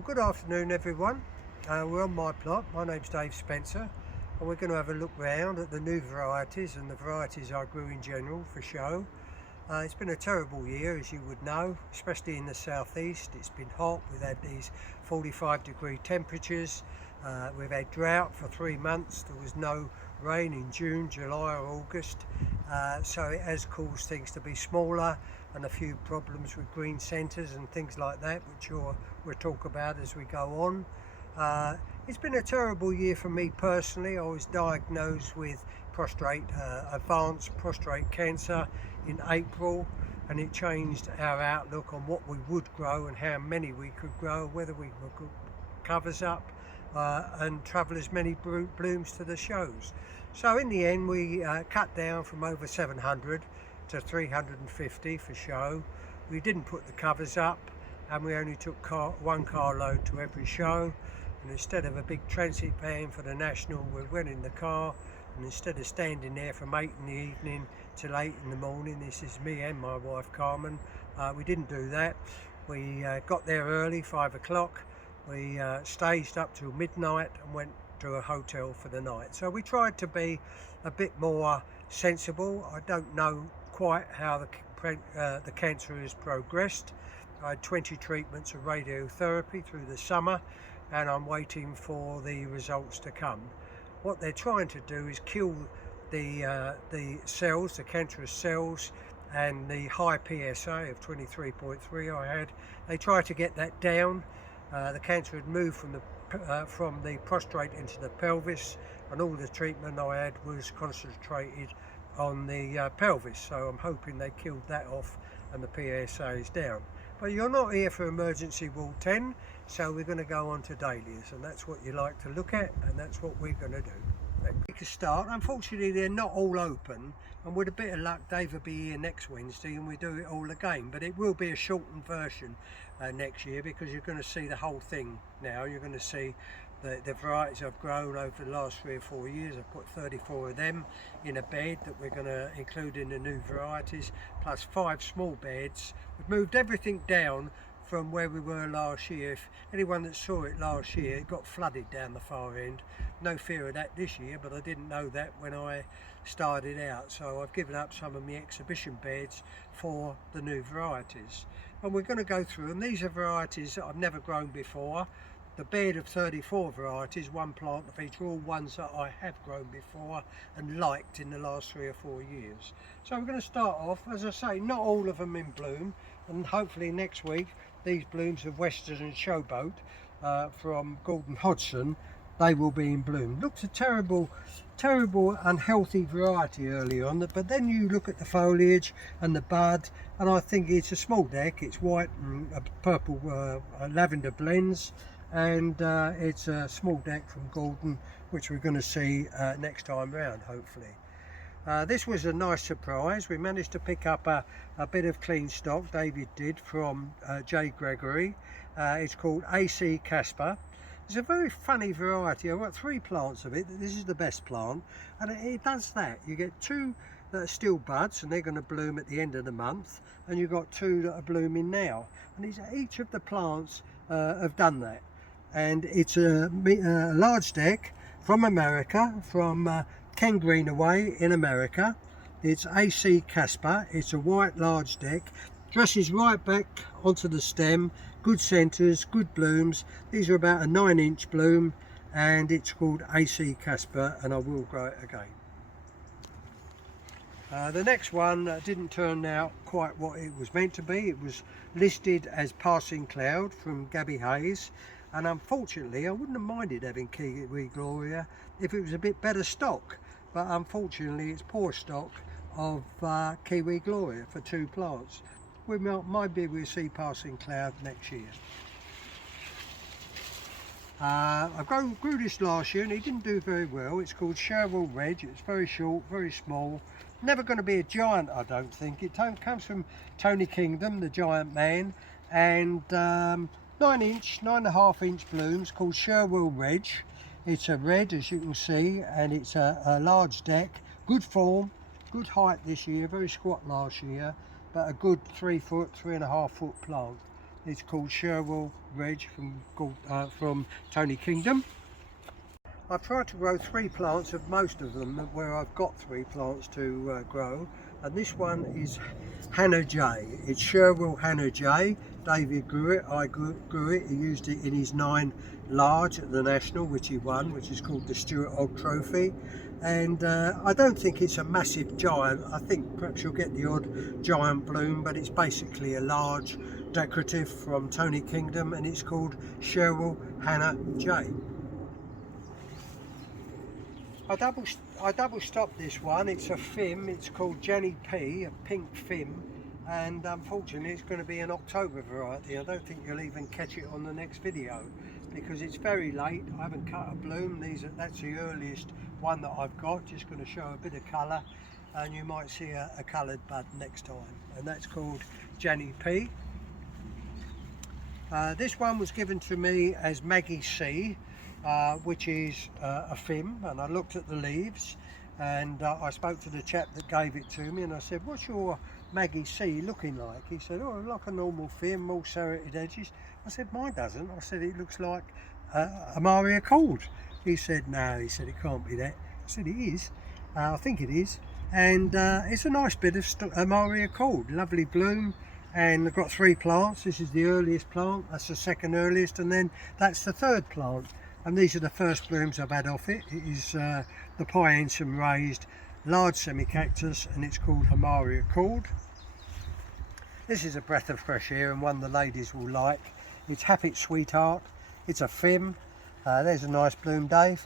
Well, good afternoon everyone. We're on my plot. My name's Dave Spencer and we're going to have a look round at the new varieties and the varieties I grew in general for show. It's been a terrible year, as you would know, especially in the southeast. It's been hot. We've had these 45-degree temperatures. We've had drought for 3 months. There was no rain in June, July or August, so it has caused things to be smaller and a few problems with green centres and things like that, which we'll talk about as we go on. It's been a terrible year for me personally. I was diagnosed with advanced prostate cancer in April, and it changed our outlook on what we would grow and how many we could grow, whether we would put covers up and travel as many blooms to the shows. So in the end we cut down from over 700 to 350 for show. We didn't put the covers up and we only took one carload to every show, and instead of a big transit van for the national, we went in the car, and instead of standing there from 8 in the evening till 8 in the morning, this is me and my wife Carmen, we didn't do that. We got there early, 5 o'clock. We staged up till midnight and went to a hotel for the night. So we tried to be a bit more sensible. I don't know quite how the cancer has progressed. I had 20 treatments of radiotherapy through the summer, and I'm waiting for the results to come. What they're trying to do is kill the cells, the cancerous cells, and the high PSA of 23.3 I had. They try to get that down. The cancer had moved from the prostate into the pelvis, and all the treatment I had was concentrated on the pelvis, so I'm hoping they killed that off and the PSA is down. But you're not here for emergency ward 10, so we're going to go on to dailies, and that's what you like to look at, and that's what we're going to do. We can start. Unfortunately they're not all open, and with a bit of luck Dave will be here next Wednesday and we do it all again, but it will be a shortened version next year, because you're going to see the whole thing now. You're going to see the varieties I've grown over the last 3 or 4 years. I've put 34 of them in a bed that we're going to include in the new varieties, plus 5 small beds. We've moved everything down from where we were last year. If anyone that saw it last year, it got flooded down the far end. No fear of that this year, but I didn't know that when I started out, so I've given up some of my exhibition beds for the new varieties, and we're going to go through them. These are varieties that I've never grown before. The bed of 34 varieties, one plant of each, are all ones that I have grown before and liked in the last 3 or 4 years. So we're going to start off, as I say, not all of them in bloom, and hopefully next week these blooms of Westerton Showboat from Gordon Hodgson, they will be in bloom. Looked a terrible unhealthy variety early on, but then you look at the foliage and the bud, and I think it's a small deck. It's white and purple lavender blends, and it's a small deck from Gordon, which we're going to see next time round hopefully. This was a nice surprise. We managed to pick up a bit of clean stock, David did, from J. Gregory. It's called AC Casper. It's a very funny variety. I've got 3 plants of it. This is the best plant, and it does that. You get 2 that are still buds, and they're going to bloom at the end of the month, and you've got 2 that are blooming now, and each of the plants have done that. And it's a large deck from America, from Ken Greenaway in America. It's AC Casper. It's a white large deck, dresses right back onto the stem, good centres, good blooms. These are about a 9-inch bloom, and it's called AC Casper, and I will grow it again. The next one didn't turn out quite what it was meant to be. It was listed as Passing Cloud from Gabby Hayes, and unfortunately I wouldn't have minded having Kiwi Gloria if it was a bit better stock, but unfortunately it's poor stock of Kiwi Gloria for 2 plants. Maybe we'll see Passing Cloud next year. I grew this last year and it didn't do very well. It's called Sherwood Ridge. It's very short, very small. Never going to be a giant, I don't think. It comes from Tony Kingdom, the giant man, and 9.5-inch blooms, called Sherwood Ridge. It's a red, as you can see, and it's a large deck, good form, good height this year, very squat last year, but a good 3 foot, 3.5 foot plant. It's called Sherwood Ridge from Tony Kingdom. I've tried to grow 3 plants of most of them where I've got 3 plants to grow, and this one is Hannah J. It's Sherwood Hannah J. David grew it, I grew it. He used it in his 9 large at the National, which he won, which is called the Stuart Hogg Trophy. And I don't think it's a massive giant. I think perhaps you'll get the odd giant bloom, but it's basically a large decorative from Tony Kingdom, and it's called Sherwood Hannah J. I double stopped this one. It's a Fim. It's called Jenny P, a pink Fim, and unfortunately it's going to be an October variety. I don't think you'll even catch it on the next video because it's very late. I haven't cut a bloom. That's the earliest one that I've got. Just going to show a bit of colour, and you might see a coloured bud next time, and that's called Jenny P. This one was given to me as Maggie C, which is a Fim, and I looked at the leaves, and I spoke to the chap that gave it to me, and I said, what's your Maggie C looking like? He said, oh, like a normal Fim, all serrated edges. I said, mine doesn't. I said, it looks like a Maria Cold. He said, no, he said, it can't be that. I said, it is. I think it is. And it's a nice bit of Maria Cold, lovely bloom. And I've got 3 plants. This is the earliest plant, that's the second earliest, and then that's the 3rd plant. And these are the first blooms I've had off it. It is the Pie Ensign raised large semi-cactus, and it's called Hamaria Cord. This is a breath of fresh air and one the ladies will like. It's Happy Sweetheart. It's a Fim. There's a nice bloom, Dave.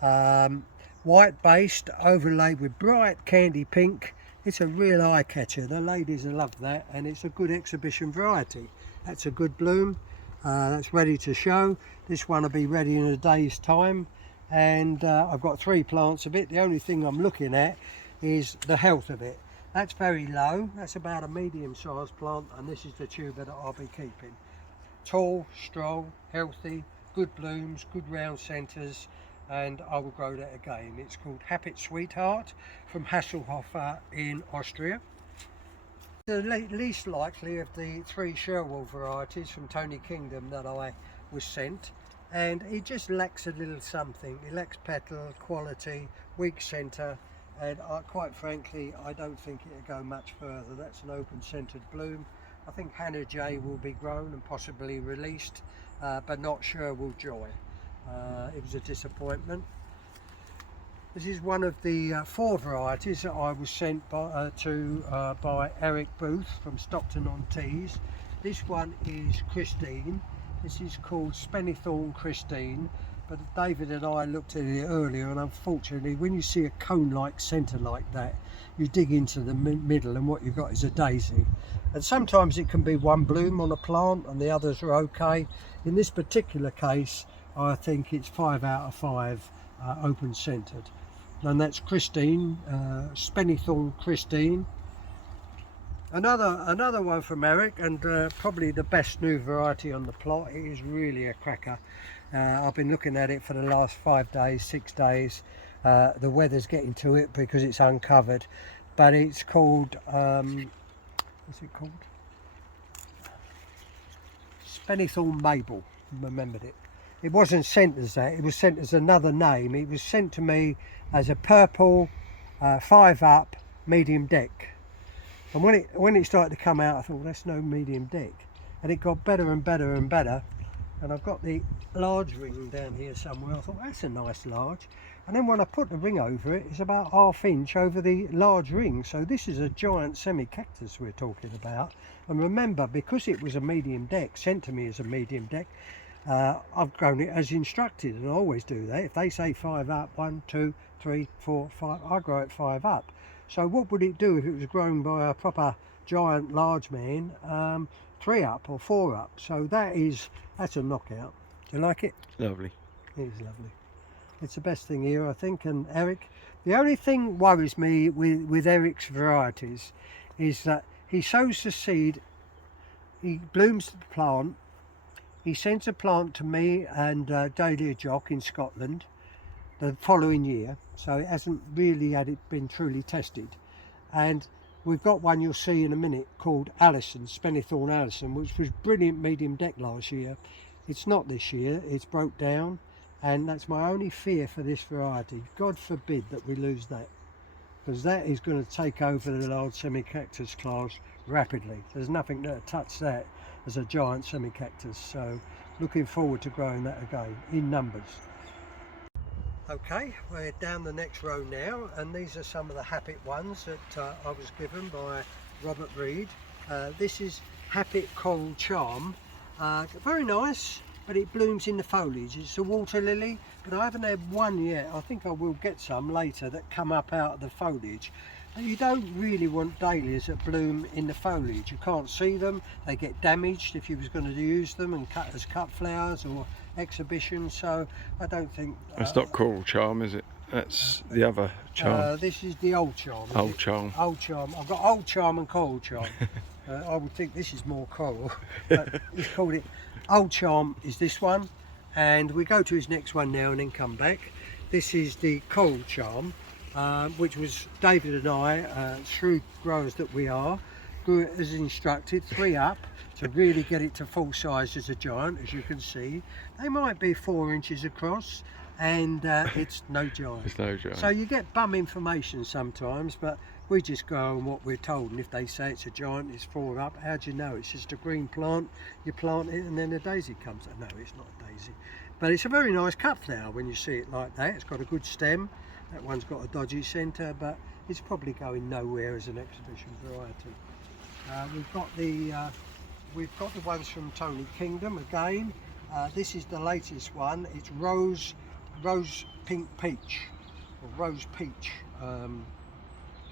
White based, overlaid with bright candy pink. It's a real eye catcher. The ladies will love that, and it's a good exhibition variety. That's a good bloom. That's ready to show. This one will be ready in a day's time, and I've got 3 plants of it. The only thing I'm looking at is the health of it. That's very low. That's about a medium-sized plant, and this is the tuber that I'll be keeping. Tall, strong, healthy, good blooms, good round centres, and I will grow that again. It's called Happy Sweetheart from Hasselhofer in Austria. The least likely of the 3 Sherwood varieties from Tony Kingdom that I was sent, and it just lacks a little something. It lacks petal, quality, weak centre, and quite frankly I don't think it'll go much further. That's an open centred bloom. I think Hannah J will be grown and possibly released, but not Sherwood Joy. It was a disappointment. This is one of the 4 varieties that I was sent by Eric Booth from Stockton-on-Tees. This one is Christine. This is called Spinathon Christine, but David and I looked at it earlier, and unfortunately when you see a cone-like centre like that, you dig into the middle and what you've got is a daisy. And sometimes it can be 1 bloom on a plant and the others are okay. In this particular case, I think it's 5 out of 5 open centred. And that's Christine, Spinathon Christine. Another one from Eric, and probably the best new variety on the plot. It is really a cracker. I've been looking at it for the last 5 days, 6 days. The weather's getting to it because it's uncovered, but it's called, what's it called? Spinathon Mabel, remembered it. It wasn't sent as that, it was sent as another name. It was sent to me as a purple 5 up medium deck. And when it started to come out, I thought, well, that's no medium deck. And it got better and better and better. And I've got the large ring down here somewhere. I thought, that's a nice large. And then when I put the ring over it, it's about 1/2 inch over the large ring. So this is a giant semi-cactus we're talking about. And remember, because it was a medium deck, sent to me as a medium deck, I've grown it as instructed, and I always do that. If they say 5 up, 1, 2, 3, 4, 5, I grow it 5 up. So what would it do if it was grown by a proper giant large man, 3 up or 4 up? So that's a knockout. Do you like it? Lovely. It is lovely. It's the best thing here, I think. And Eric, the only thing worries me with Eric's varieties is that he sows the seed, he blooms the plant, he sends a plant to me and Dahlia Jock in Scotland the following year, so it hasn't really been truly tested. And we've got one you'll see in a minute called Allison, Spinathon Allison, which was brilliant medium deck last year. It's not this year, it's broke down, and that's my only fear for this variety. God forbid that we lose that, because that is going to take over the large semi-cactus class rapidly. There's nothing that touch that as a giant semi-cactus, so looking forward to growing that again in numbers. Okay, we're down the next row now, and these are some of the Happet ones that I was given by Robert Reed. This is Happet Coral Charm. Very nice, but it blooms in the foliage. It's a water lily, but I haven't had one yet. I think I will get some later that come up out of the foliage. And you don't really want dahlias that bloom in the foliage. You can't see them, they get damaged if you was going to use them and cut as cut flowers or exhibitions, so I don't think... That's not Coral Charm, is it? That's the other charm. This is the Old Charm. Old Charm. Old Charm. I've got Old Charm and Coral Charm. I would think this is more coral, but he's called it Old Charm is this one, and we go to his next one now and then come back. This is the Coral Charm, which was David and I, shrewd growers that we are, grew it as instructed, 3 up, to really get it to full size as a giant. As you can see, they might be 4 inches across, and it's no giant. It's no giant. So you get bum information sometimes, but we just go on what we're told, and if they say it's a giant, it's 4 up, how do you know? It's just a green plant, you plant it and then a daisy comes. No, it's not a daisy, but it's a very nice cut flower when you see it like that. It's got a good stem. That one's got a dodgy centre, but it's probably going nowhere as an exhibition variety. We've got the ones from Tony Kingdom again. This is the latest one. It's Rose Pink Peach, or Rose Peach,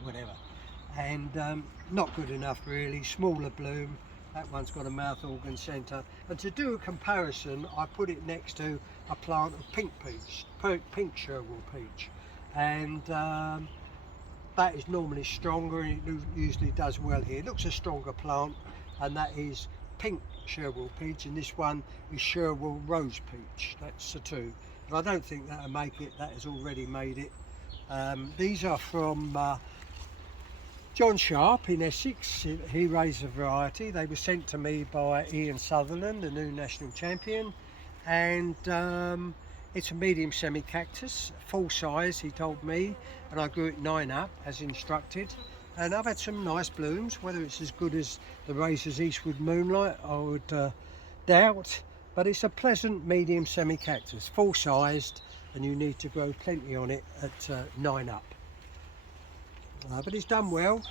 whatever. And not good enough really, smaller bloom. That one's got a mouth organ centre. And to do a comparison, I put it next to a plant of pink peach, pink Sherwood peach. And that is normally stronger, and it usually does well here. It looks a stronger plant, and that is pink Sherwood peach, and this one is Sherwood Rose Peach. That's the two. But I don't think that'll make it. That has already made it. These are from John Sharp in Essex. He raised a variety. They were sent to me by Ian Sutherland, the new national champion, and it's a medium semi-cactus, full size, he told me, and I grew it 9 up as instructed. And I've had some nice blooms. Whether it's as good as the Razor's Eastwood Moonlight, I would doubt, but it's a pleasant medium semi-cactus, full sized, and you need to grow plenty on it at 9 up. But it's done well,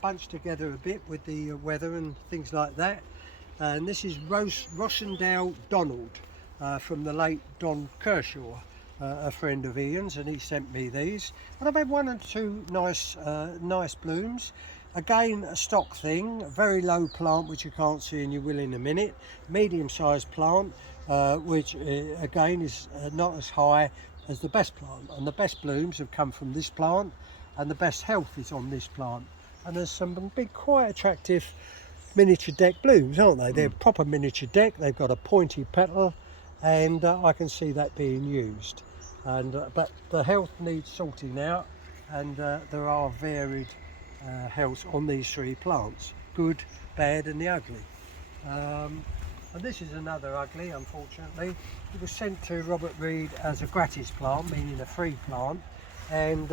bunched together a bit with the weather and things like that. And this is Rossendale Donald, from the late Don Kershaw, a friend of Ian's, and he sent me these. And I've had 1 or 2 nice blooms. Again, a stock thing, a very low plant, which you can't see and you will in a minute. Medium-sized plant, which again is not as high as the best plant. And the best blooms have come from this plant, and the best health is on this plant. And there's some big, quite attractive miniature deck blooms, aren't they? They're proper miniature deck. They've got a pointy petal, and I can see that being used. And but the health needs sorting out, and there are varied health on these 3 plants: good, bad, and the ugly. And this is another ugly, unfortunately. It was sent to Robert Reed as a gratis plant, meaning a free plant, and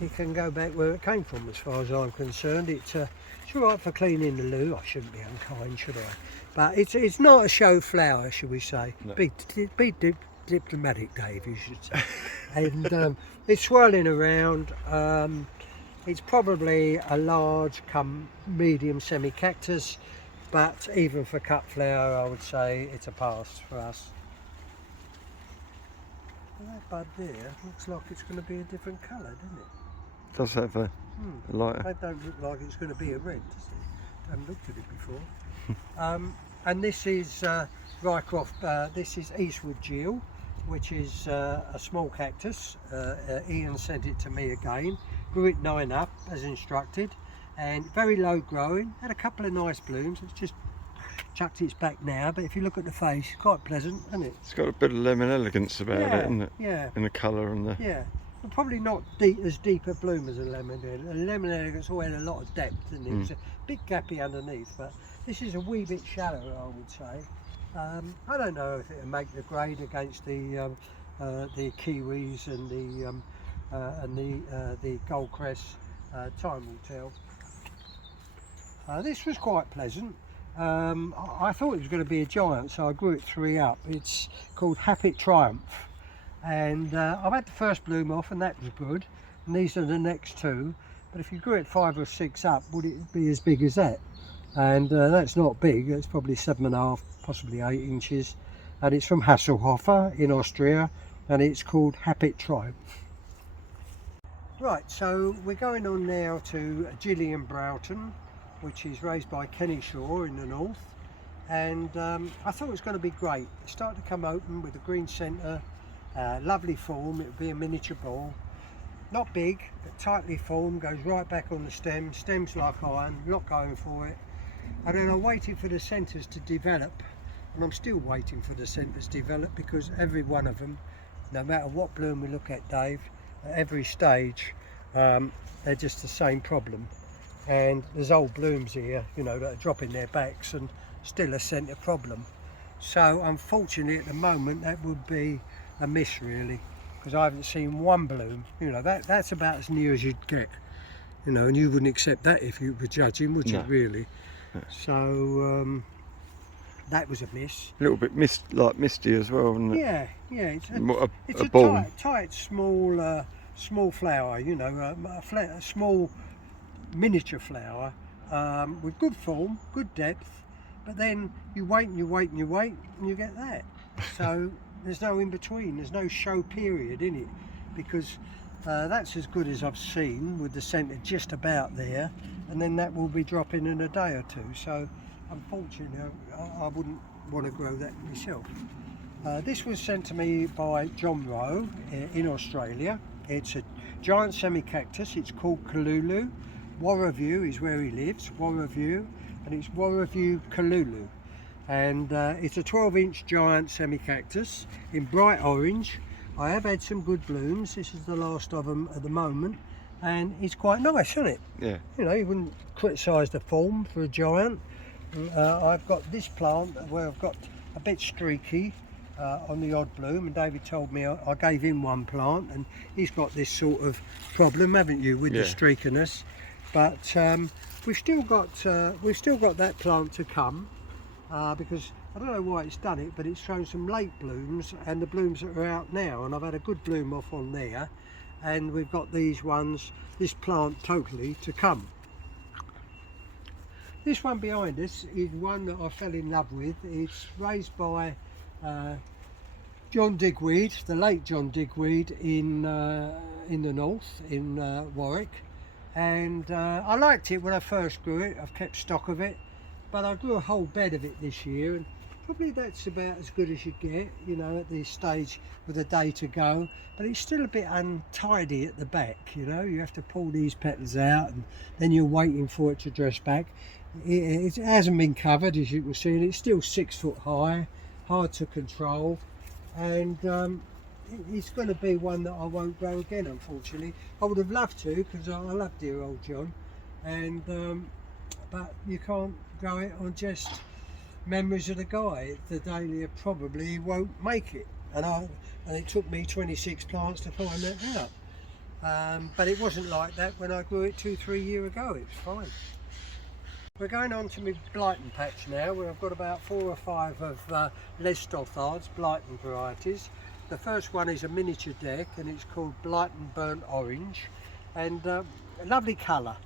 it can go back where it came from, as far as I'm concerned. It's all right for cleaning the loo. I shouldn't be unkind, should I? But it's not a show flower, should we say? No. Be diplomatic, Dave, you should say. And it's swirling around. It's probably a large medium semi-cactus, but even for cut flower, I would say it's a pass for us. Well, that bud there looks like it's going to be a different colour, doesn't it? It does have a lighter. That don't look like it's going to be a red, does it? I haven't looked at it before. And this is Ryecroft, this is Eastwood Jill, which is a small cactus. Ian sent it to me again. Grew it 9 up as instructed, and very low growing. Had a couple of nice blooms. It's just chucked its back now, but if you look at the face, it's quite pleasant, isn't it? It's got a bit of lemon elegance about it, isn't it? Yeah. In the colour and the... Yeah. They're probably not deep, as deep a bloom as a lemon elegant. A lemon elegant's always had a lot of depth, and it's a bit gappy underneath, but this is a wee bit shallower, I would say. I don't know if it'll make the grade against the kiwis and the Goldcrest. Time will tell. This was quite pleasant. I thought it was going to be a giant, so I grew it 3 up. It's called Happy Triumph, and I've had the first bloom off, and that was good. And these are the next 2. But if you grew it 5 or 6 up, would it be as big as that? And that's not big. It's probably 7.5, possibly 8 inches. And it's from Hasselhofer in Austria, and it's called Happy Triumph. Right, so we're going on now to Gillian Broughton, which is raised by Kenny Shaw in the north, and I thought it was going to be great. It started to come open with a green centre, lovely form. It would be a miniature ball, not big, but tightly formed, goes right back on the stem. Stem's like iron, not going for it. And then I waited for the centres to develop, and I'm still waiting for the centres to develop, because every one of them, no matter what bloom we look at, Dave, at every stage, they're just the same problem. And there's old blooms here, you know, that are dropping their backs and still a centre problem. So unfortunately at the moment that would be a miss, really, because I haven't seen one bloom. You know, that's about as near as you'd get, you know, and you wouldn't accept that if you were judging, would you? Really? No. So that was a miss. A little bit misty as well, isn't it? Yeah, it's a tight, small flower, you know, a small miniature flower with good form, good depth, but then you wait and you wait and you wait and you get that. So there's no in between, there's no show period in it, because that's as good as I've seen, with the centre just about there, and then that will be dropping in a day or 2. So unfortunately I wouldn't want to grow that myself. This was sent to me by John Rowe in Australia. It's a giant semi-cactus. It's called Kalulu. Warraview is where he lives, Warraview, and it's Warraview Kalulu. And it's a 12-inch giant semi-cactus in bright orange. I have had some good blooms. This is the last of them at the moment, and it's quite nice, isn't it? Yeah. You know, you wouldn't criticise the form for a giant. I've got this plant where I've got a bit streaky on the odd bloom, and David told me I gave him one plant, and he's got this sort of problem, haven't you, with the streakiness? But we've still got that plant to come, because I don't know why it's done it, but it's shown some late blooms, and the blooms that are out now, and I've had a good bloom off on there, and we've got these ones, this plant totally to come. This one behind us is one that I fell in love with. It's raised by John Digweed, the late John Digweed in the north, in Warwick, and I liked it when I first grew it. I've kept stock of it, but I grew a whole bed of it this year, and probably that's about as good as you get, you know, at this stage with a day to go. But it's still a bit untidy at the back, you know. You have to pull these petals out, and then you're waiting for it to dress back. It hasn't been covered, as you can see, and it's still 6 foot high, hard to control, and it's going to be one that I won't grow again, unfortunately. I would have loved to, because I love dear old John, and but you can't grow it on just memories of the guy. The dahlia probably won't make it, and it took me 26 plants to find that out. But it wasn't like that when I grew it 2-3 years ago. It's fine. We're going on to my Blyton patch now, where I've got about 4 or 5 of Les Stothards, Blyton varieties. The first one is a miniature deck, and it's called Blyton Burnt Orange, and a lovely colour.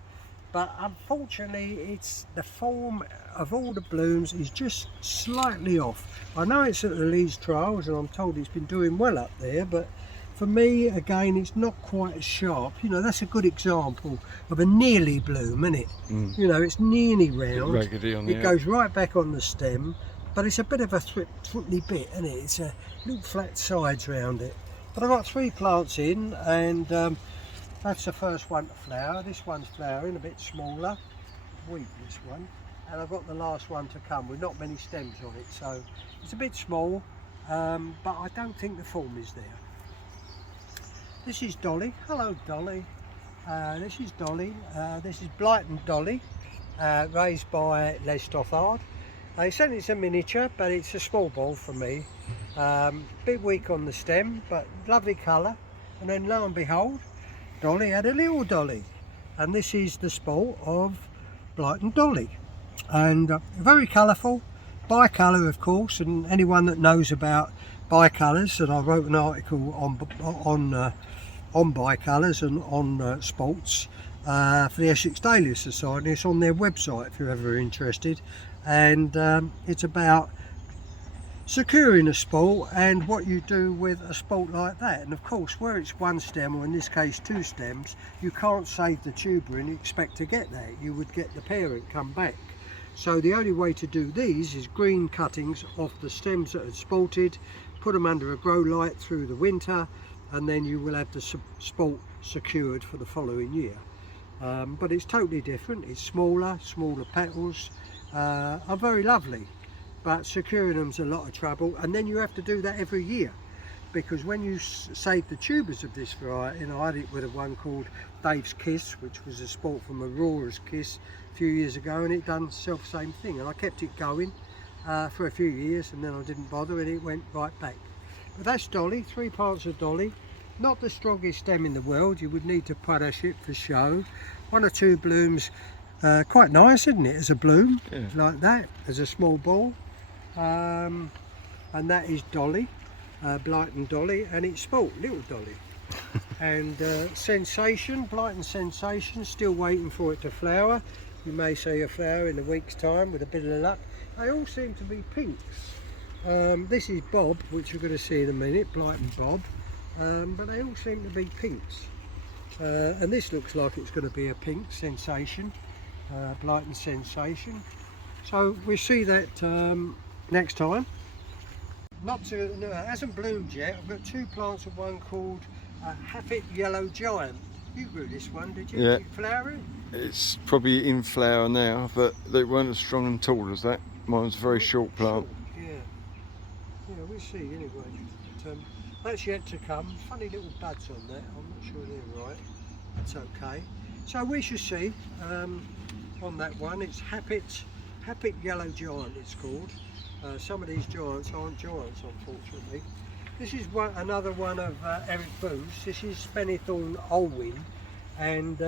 But unfortunately, it's the form of all the blooms is just slightly off. I know it's at the Leeds trials, and I'm told it's been doing well up there, but for me, again, it's not quite as sharp. You know, that's a good example of a nearly bloom, isn't it? You know, it's nearly round. Raggedy on the it goes right back on the stem, but it's a bit of a thwittly bit, isn't it? It's a little flat sides round it. But I've got 3 plants in, and that's the first one to flower. This one's flowering, a bit smaller, weak this one, and I've got the last one to come with not many stems on it, so it's a bit small, but I don't think the form is there. This is Dolly. Hello, Dolly. This is Dolly. This is Blyton Dolly, raised by Les Stothard. He said it's a miniature, but it's a small ball for me. Bit weak on the stem, but lovely colour. And then lo and behold, Dolly had a little Dolly. And this is the sport of Blyton Dolly. And very colourful, bicolour of course, and anyone that knows about bicolours, and I wrote an article on bicolours and on sports for the Essex Daily Society. It's on their website if you're ever interested, and it's about securing a sport and what you do with a sport like that. And of course, where it's one stem, or in this case 2 stems, you can't save the tuber and expect to get that. You would get the parent come back. So the only way to do these is green cuttings off the stems that are spalted, put them under a grow light through the winter, and then you will have the sport secured for the following year. But it's totally different. It's smaller petals, are very lovely, but securing them's a lot of trouble, and then you have to do that every year, because when you save the tubers of this variety, and I had it with a one called Dave's Kiss, which was a sport from Aurora's Kiss a few years ago, and it done the self-same thing, and I kept it going for a few years, and then I didn't bother, and it went right back. But that's Dolly, 3 parts of Dolly. Not the strongest stem in the world, you would need to polish it for show. 1 or 2 blooms, quite nice, isn't it, as a bloom, like that, as a small ball. And that is Dolly, Blyton Dolly, and it's sport, little Dolly. And Sensation, Blyton Sensation, still waiting for it to flower. You may see a flower in a week's time with a bit of luck. They all seem to be pinks. This is Bob, which you're going to see in a minute, Blyton Bob, but they all seem to be pinks. And this looks like it's going to be a pink Sensation, Blyton Sensation. So we'll see that next time. No, it hasn't bloomed yet. I've got 2 plants of one called Happy Yellow Giant. You grew this one, did you? Yeah. Did it flower it? It's probably in flower now, but they weren't as strong and tall as that. Mine was a very short plant. Yeah, we'll see anyway. But, that's yet to come. Funny little buds on that. I'm not sure they're right. That's okay. So we shall see on that one. It's Happy Yellow Giant, it's called. Some of these giants aren't giants, unfortunately. This is another one of Eric Booth's. This is Spinathon Olwin, and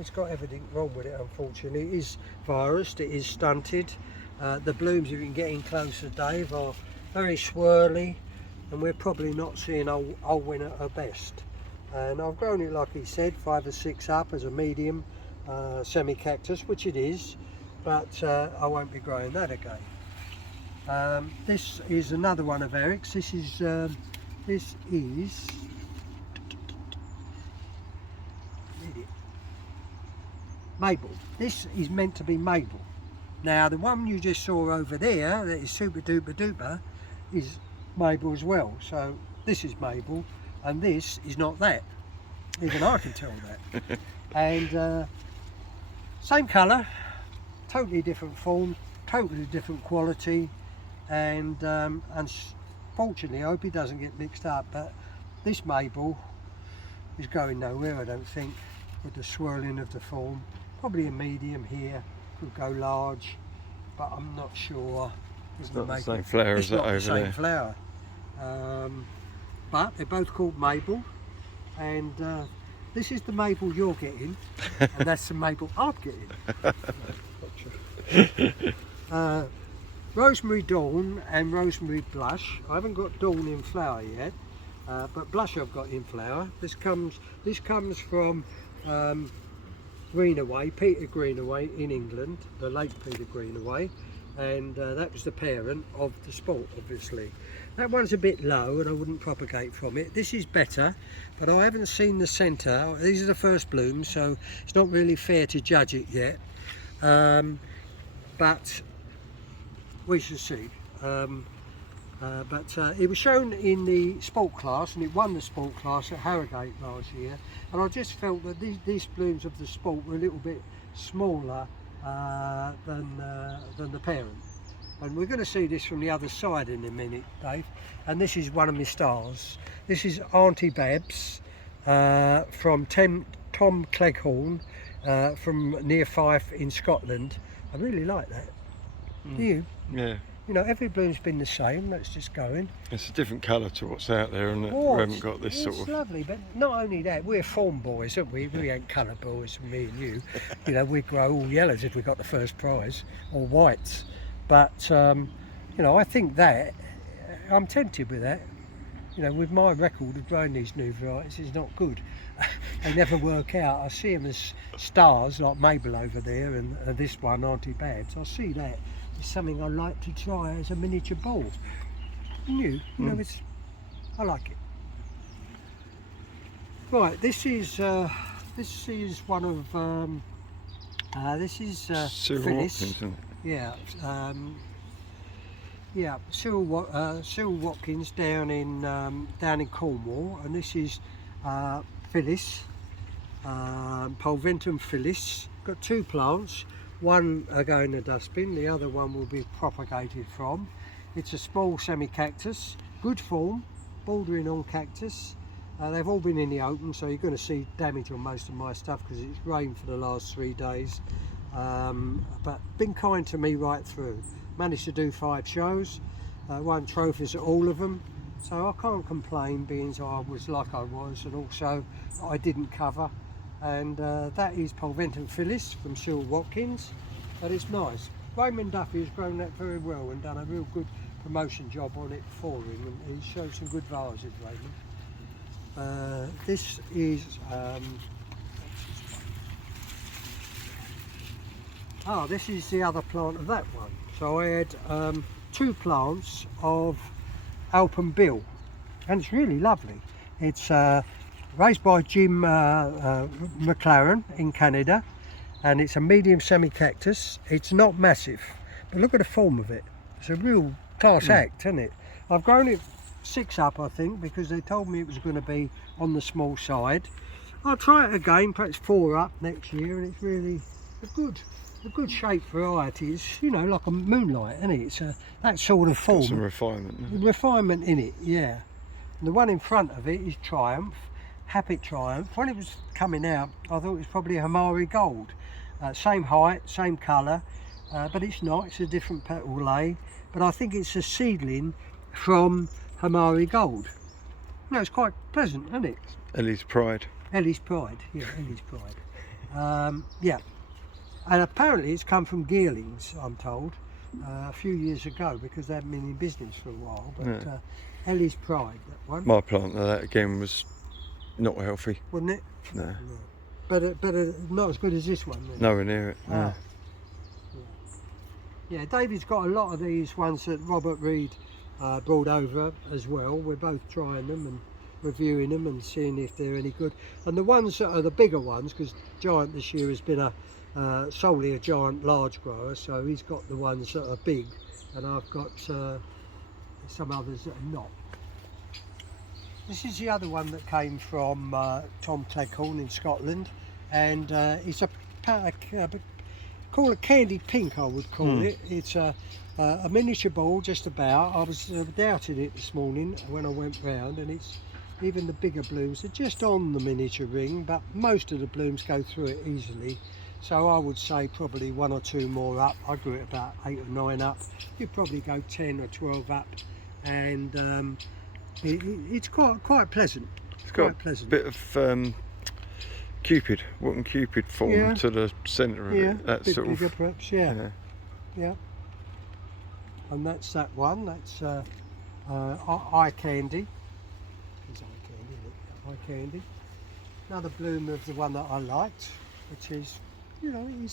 it's got everything wrong with it, unfortunately. It is virused, it is stunted. The blooms, if you can get in closer, Dave, are very swirly, and we're probably not seeing Olwin at her best. And I've grown it, like he said, 5 or 6 up as a medium semi-cactus, which it is, but I won't be growing that again. This is another one of Eric's. This is Mabel. This is meant to be Mabel. Now the one you just saw over there that is super duper duper is Mabel as well. So this is Mabel, and this is not that. Even I can tell that. And same colour, totally different form, totally different quality. And unfortunately, I hope he doesn't get mixed up, but this Mabel is going nowhere, I don't think, with the swirling of the form. Probably a medium here, could go large, but I'm not sure. It's not the same flower as that over there. It's not the same flower. But they're both called Mabel, and this is the Mabel you're getting, and that's the Mabel I'm getting. Rosemary Dawn and Rosemary Blush. I haven't got Dawn in flower yet, but Blush I've got in flower. This comes from Greenaway, Peter Greenaway in England, the late Peter Greenaway, and that was the parent of the sport, obviously. That one's a bit low and I wouldn't propagate from it. This is better, but I haven't seen the centre. These are the first blooms, so it's not really fair to judge it yet, but we shall see. But it was shown in the sport class, and it won the sport class at Harrogate last year, and I just felt that these blooms of the sport were a little bit smaller than the parent. And we're going to see this from the other side in a minute, Dave. And this is one of my stars. This is Auntie Babs, from Tom Cleghorn from near Fife in Scotland. I really like that. Do you? Yeah. You know, every bloom's been the same. Let's just go in. It's a different colour to what's out there, and Oh, we haven't got this sort of. It's lovely, but not only that, we're form boys, aren't we? We ain't colour boys, me and you. You know, we'd grow all yellows if we got the first prize, or whites. But, you know, I think that, I'm tempted with that. You know, with my record of growing these new varieties, it's not good. They never work out. I see them as stars, like Mabel over there, and this one, Auntie Babs. I see that. It's something I like to try as a miniature ball. You know, I like it. Right, this is one of this is Cyril Phyllis. Watkins, Yeah, yeah, Cyril Watkins down in Cornwall, and this is Phyllis, Ventum Phyllis. Got two plants. One are going in the dustbin, the other one will be propagated from. It's a small semi-cactus, good form, bordering on cactus. They've all been in the open, so you're going to see damage on most of my stuff because it's rained for the last 3 days. But been kind to me right through. Managed to do 5 shows, won trophies at all of them. So I can't complain, being as I was like I was, and also I didn't cover. And that is Ventum Phyllis from Cyril Watkins. But it's nice. Raymond Duffy has grown that very well and done a real good promotion job on it for him, and he showed some good vases, Raymond. This is this is the other plant of that one. So I had 2 plants of Alpen Bill, and it's really lovely. It's raised by Jim McLaren in Canada, and it's a medium semi-cactus. It's not massive, but look at the form of it. It's a real class act, isn't it? I've grown it 6 up, I think, because they told me it was going to be on the small side. I'll try it again, perhaps 4 up next year, and it's really a good shaped variety. It's, you know, like a moonlight, isn't it? It's that sort of form. Got some refinement. Refinement in it, yeah. And the one in front of it is Triumph, Happy Triumph. When it was coming out, I thought it was probably Hamari Gold. Same height, same colour, but it's not. It's a different petal lay. But I think it's a seedling from Hamari Gold. No, it's quite pleasant, isn't it? Ellie's Pride. Ellie's Pride, yeah, Ellie's Pride. Yeah. And apparently it's come from Gearlings, I'm told, a few years ago, because they haven't been in business for a while. But Ellie's Pride, that one. My plant of that again was not healthy. Wasn't it? No. But not as good as this one. Then. Nowhere near it. No. Yeah, David's got a lot of these ones that Robert Reed brought over as well. We're both trying them and reviewing them and seeing if they're any good. And the ones that are the bigger ones, because Giant this year has been solely a Giant large grower, so he's got the ones that are big, and I've got some others that are not. This is the other one that came from Tom Cleghorn in Scotland, and it's call it candy pink, I would call it. It's a miniature ball, just about. I was doubting it this morning when I went round, and it's even the bigger blooms are just on the miniature ring, but most of the blooms go through it easily. So I would say probably 1 or 2 more up. I grew it about 8 or 9 up. You'd probably go 10 or 12 up, and it's quite pleasant. It's got a bit of Cupid, Wootton Cupid form to the centre of it. That bit sort bigger of. perhaps, yeah. And that's that one. That's Eye Candy. It's Eye Candy, isn't it? Eye Candy. Another bloom of the one that I liked, which is, you know, you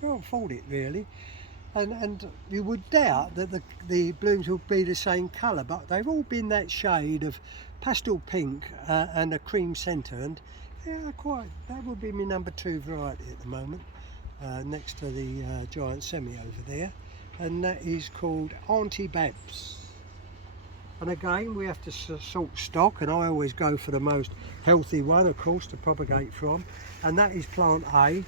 can't fault it really. And you would doubt that the blooms will be the same colour, but they've all been that shade of pastel pink and a cream centre, and that would be my number 2 variety at the moment, next to the Giant Semi over there, and that is called Auntie Babs. And again, we have to sort stock, and I always go for the most healthy one, of course, to propagate from, and that is plant A.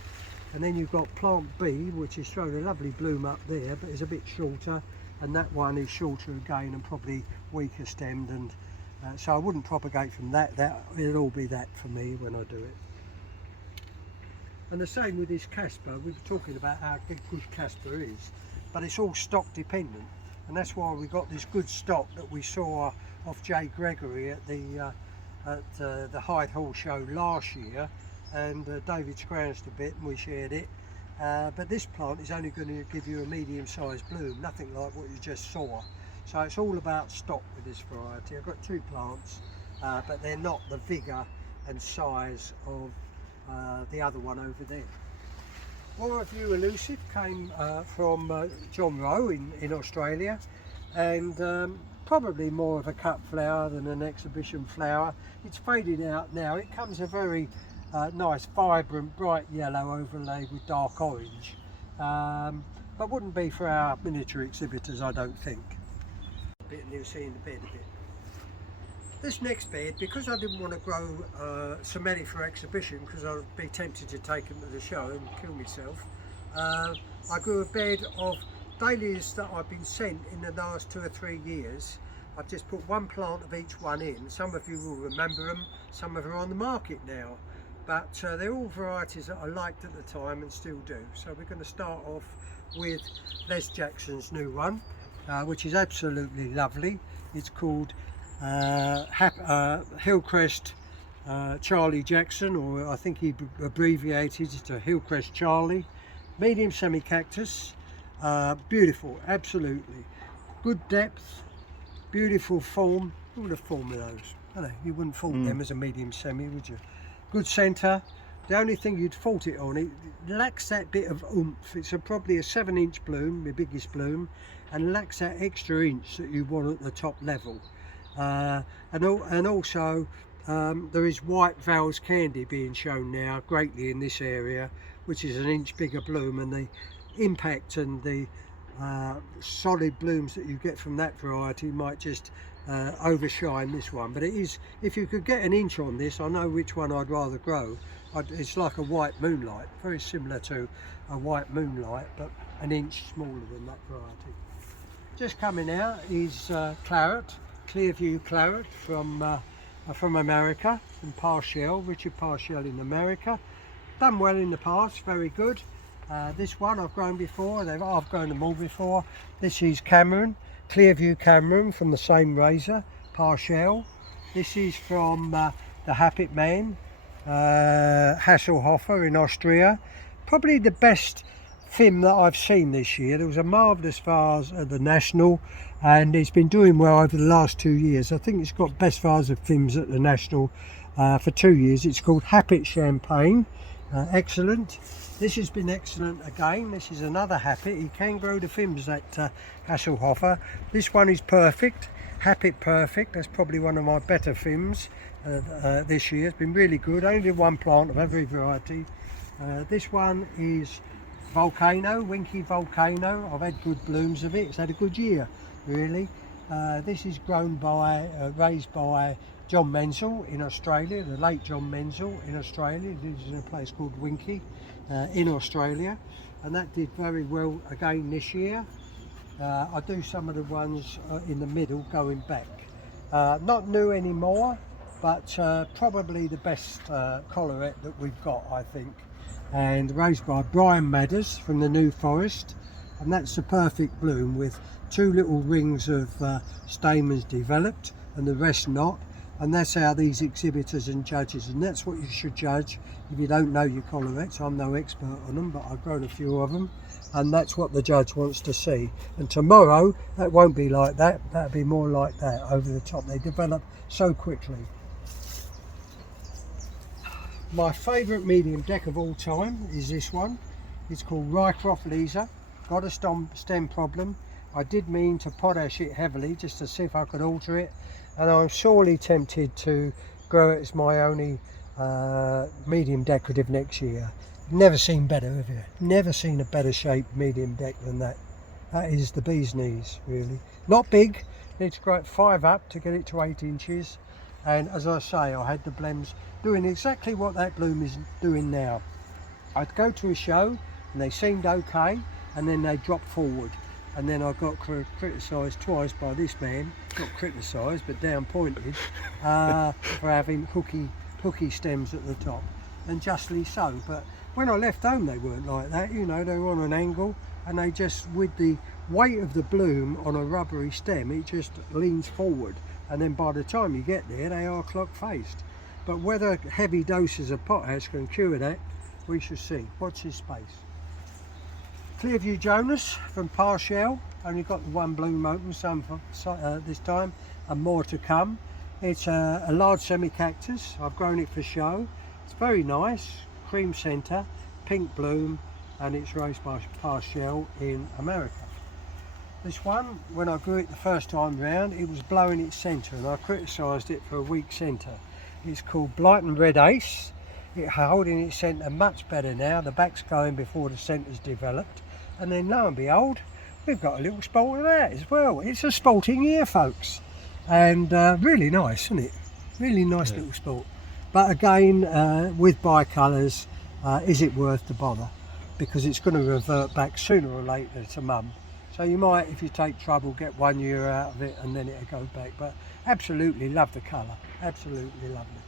And then you've got plant B, which is showing a lovely bloom up there, but it's a bit shorter, and that one is shorter again and probably weaker stemmed, and So I wouldn't propagate from that. It'll all be that for me when I do it. And the same with this Casper. We were talking about how good Casper is, but it's all stock dependent, and that's why we got this good stock that we saw off Jay Gregory at the Hyde Hall show last year, and David scrounged a bit and we shared it. But this plant is only going to give you a medium-sized bloom, nothing like what you just saw. So it's all about stock with this variety. I've got 2 plants, but they're not the vigour and size of the other one over there. War of You Elusive came from John Rowe in Australia, and probably more of a cut flower than an exhibition flower. It's fading out now. It comes a very nice, vibrant, bright yellow overlaid with dark orange, but wouldn't be for our miniature exhibitors, I don't think. And you'll see in the bed a bit. This next bed, because I didn't want to grow so many for exhibition, because I'd be tempted to take them to the show and kill myself, I grew a bed of dahlias that I've been sent in the last 2 or 3 years. I've just put 1 plant of each one in. Some of you will remember them, some of them are on the market now, but they're all varieties that I liked at the time and still do. So we're going to start off with Les Jackson's new one, which is absolutely lovely. It's called Hillcrest Charlie Jackson, or I think he abbreviated it to Hillcrest Charlie. Medium semi-cactus, beautiful, absolutely. Good depth, beautiful form. Look at the form of those. I know, you wouldn't fault them as a medium semi, would you? Good centre. The only thing you'd fault it on, it lacks that bit of oomph. It's probably a 7-inch bloom, the biggest bloom, and lacks that extra inch that you want at the top level. And also there is White Val's Candy being shown now greatly in this area, which is an inch bigger bloom, and the impact and the solid blooms that you get from that variety might just overshine this one. But it is, if you could get an inch on this, I know which one I'd rather grow. It's like a white moonlight, very similar to a white moonlight, but an inch smaller than that variety. Just coming out is Claret, Clearview Claret from America, from Parshell, Richard Parshell in America. Done well in the past, very good. This one I've grown before, I've grown them all before. This is Cameron, Clearview Cameron from the same razor, Parshell. This is from the Happy Man, Hasselhofer in Austria. Probably the best Fim that I've seen this year. There was a marvellous vase at the National, and it's been doing well over the last 2 years. I think it's got best vase of Fims at the National for 2 years. It's called Happy Champagne. Excellent. This has been excellent again. This is another Happy. He can grow the Fims, that Hasselhofer. This one is perfect. Happy Perfect. That's probably one of my better Fims this year. It's been really good. Only 1 plant of every variety. This one is Volcano, Winky Volcano. I've had good blooms of it. It's had a good year, really. This is grown by, raised by John Menzel in Australia, the late John Menzel in Australia. He lives in a place called Winky in Australia, and that did very well again this year. I do some of the ones in the middle going back. Not new anymore, but probably the best collarette that we've got, I think. And raised by Brian Madders from the New Forest, and that's a perfect bloom with 2 little rings of stamens developed and the rest not. And that's how these exhibitors and judges, and that's what you should judge if you don't know your collarettes. I'm no expert on them, but I've grown a few of them, and that's what the judge wants to see. And tomorrow that won't be like that, that'll be more like that, over the top. They develop so quickly. My favourite medium deck of all time is this one. It's called Ryecroft Laser. Got a stem problem. I did mean to potash it heavily just to see if I could alter it, and I'm sorely tempted to grow it as my only medium decorative next year. Never seen better, have you? Never seen a better shaped medium deck than that. That is the bee's knees, really. Not big, need to grow it 5 up to get it to 8 inches. And as I say, I had the blems doing exactly what that bloom is doing now. I'd go to a show and they seemed okay, and then they drop forward. and then I got criticised twice by this man, not criticised but down pointed, for having hooky stems at the top, and justly so. But when I left home they weren't like that, you know, they were on an angle, and they just, with the weight of the bloom on a rubbery stem, it just leans forward, and then by the time you get there they are clock faced. But whether heavy doses of potash can cure that, we shall see. Watch this space. Clearview Jonas from Partial, only got the one bloom open this time, and more to come. It's a large semi-cactus. I've grown it for show. It's very nice, cream centre, pink bloom, and it's raised by Partial in America. This one, when I grew it the first time round, it was blowing its centre, and I criticised it for a weak centre. It's called Blight and Red Ace. It's holding its centre much better now. The back's going before the centre's developed. And then lo and behold, we've got a little sport of that as well. It's a sporting year, folks. And really nice, isn't it? Really nice little sport. But again, with bicolours, is it worth the bother? Because it's going to revert back sooner or later to mum. So you might, if you take trouble, get 1 year out of it and then it'll go back. But absolutely love the colour, absolutely lovely.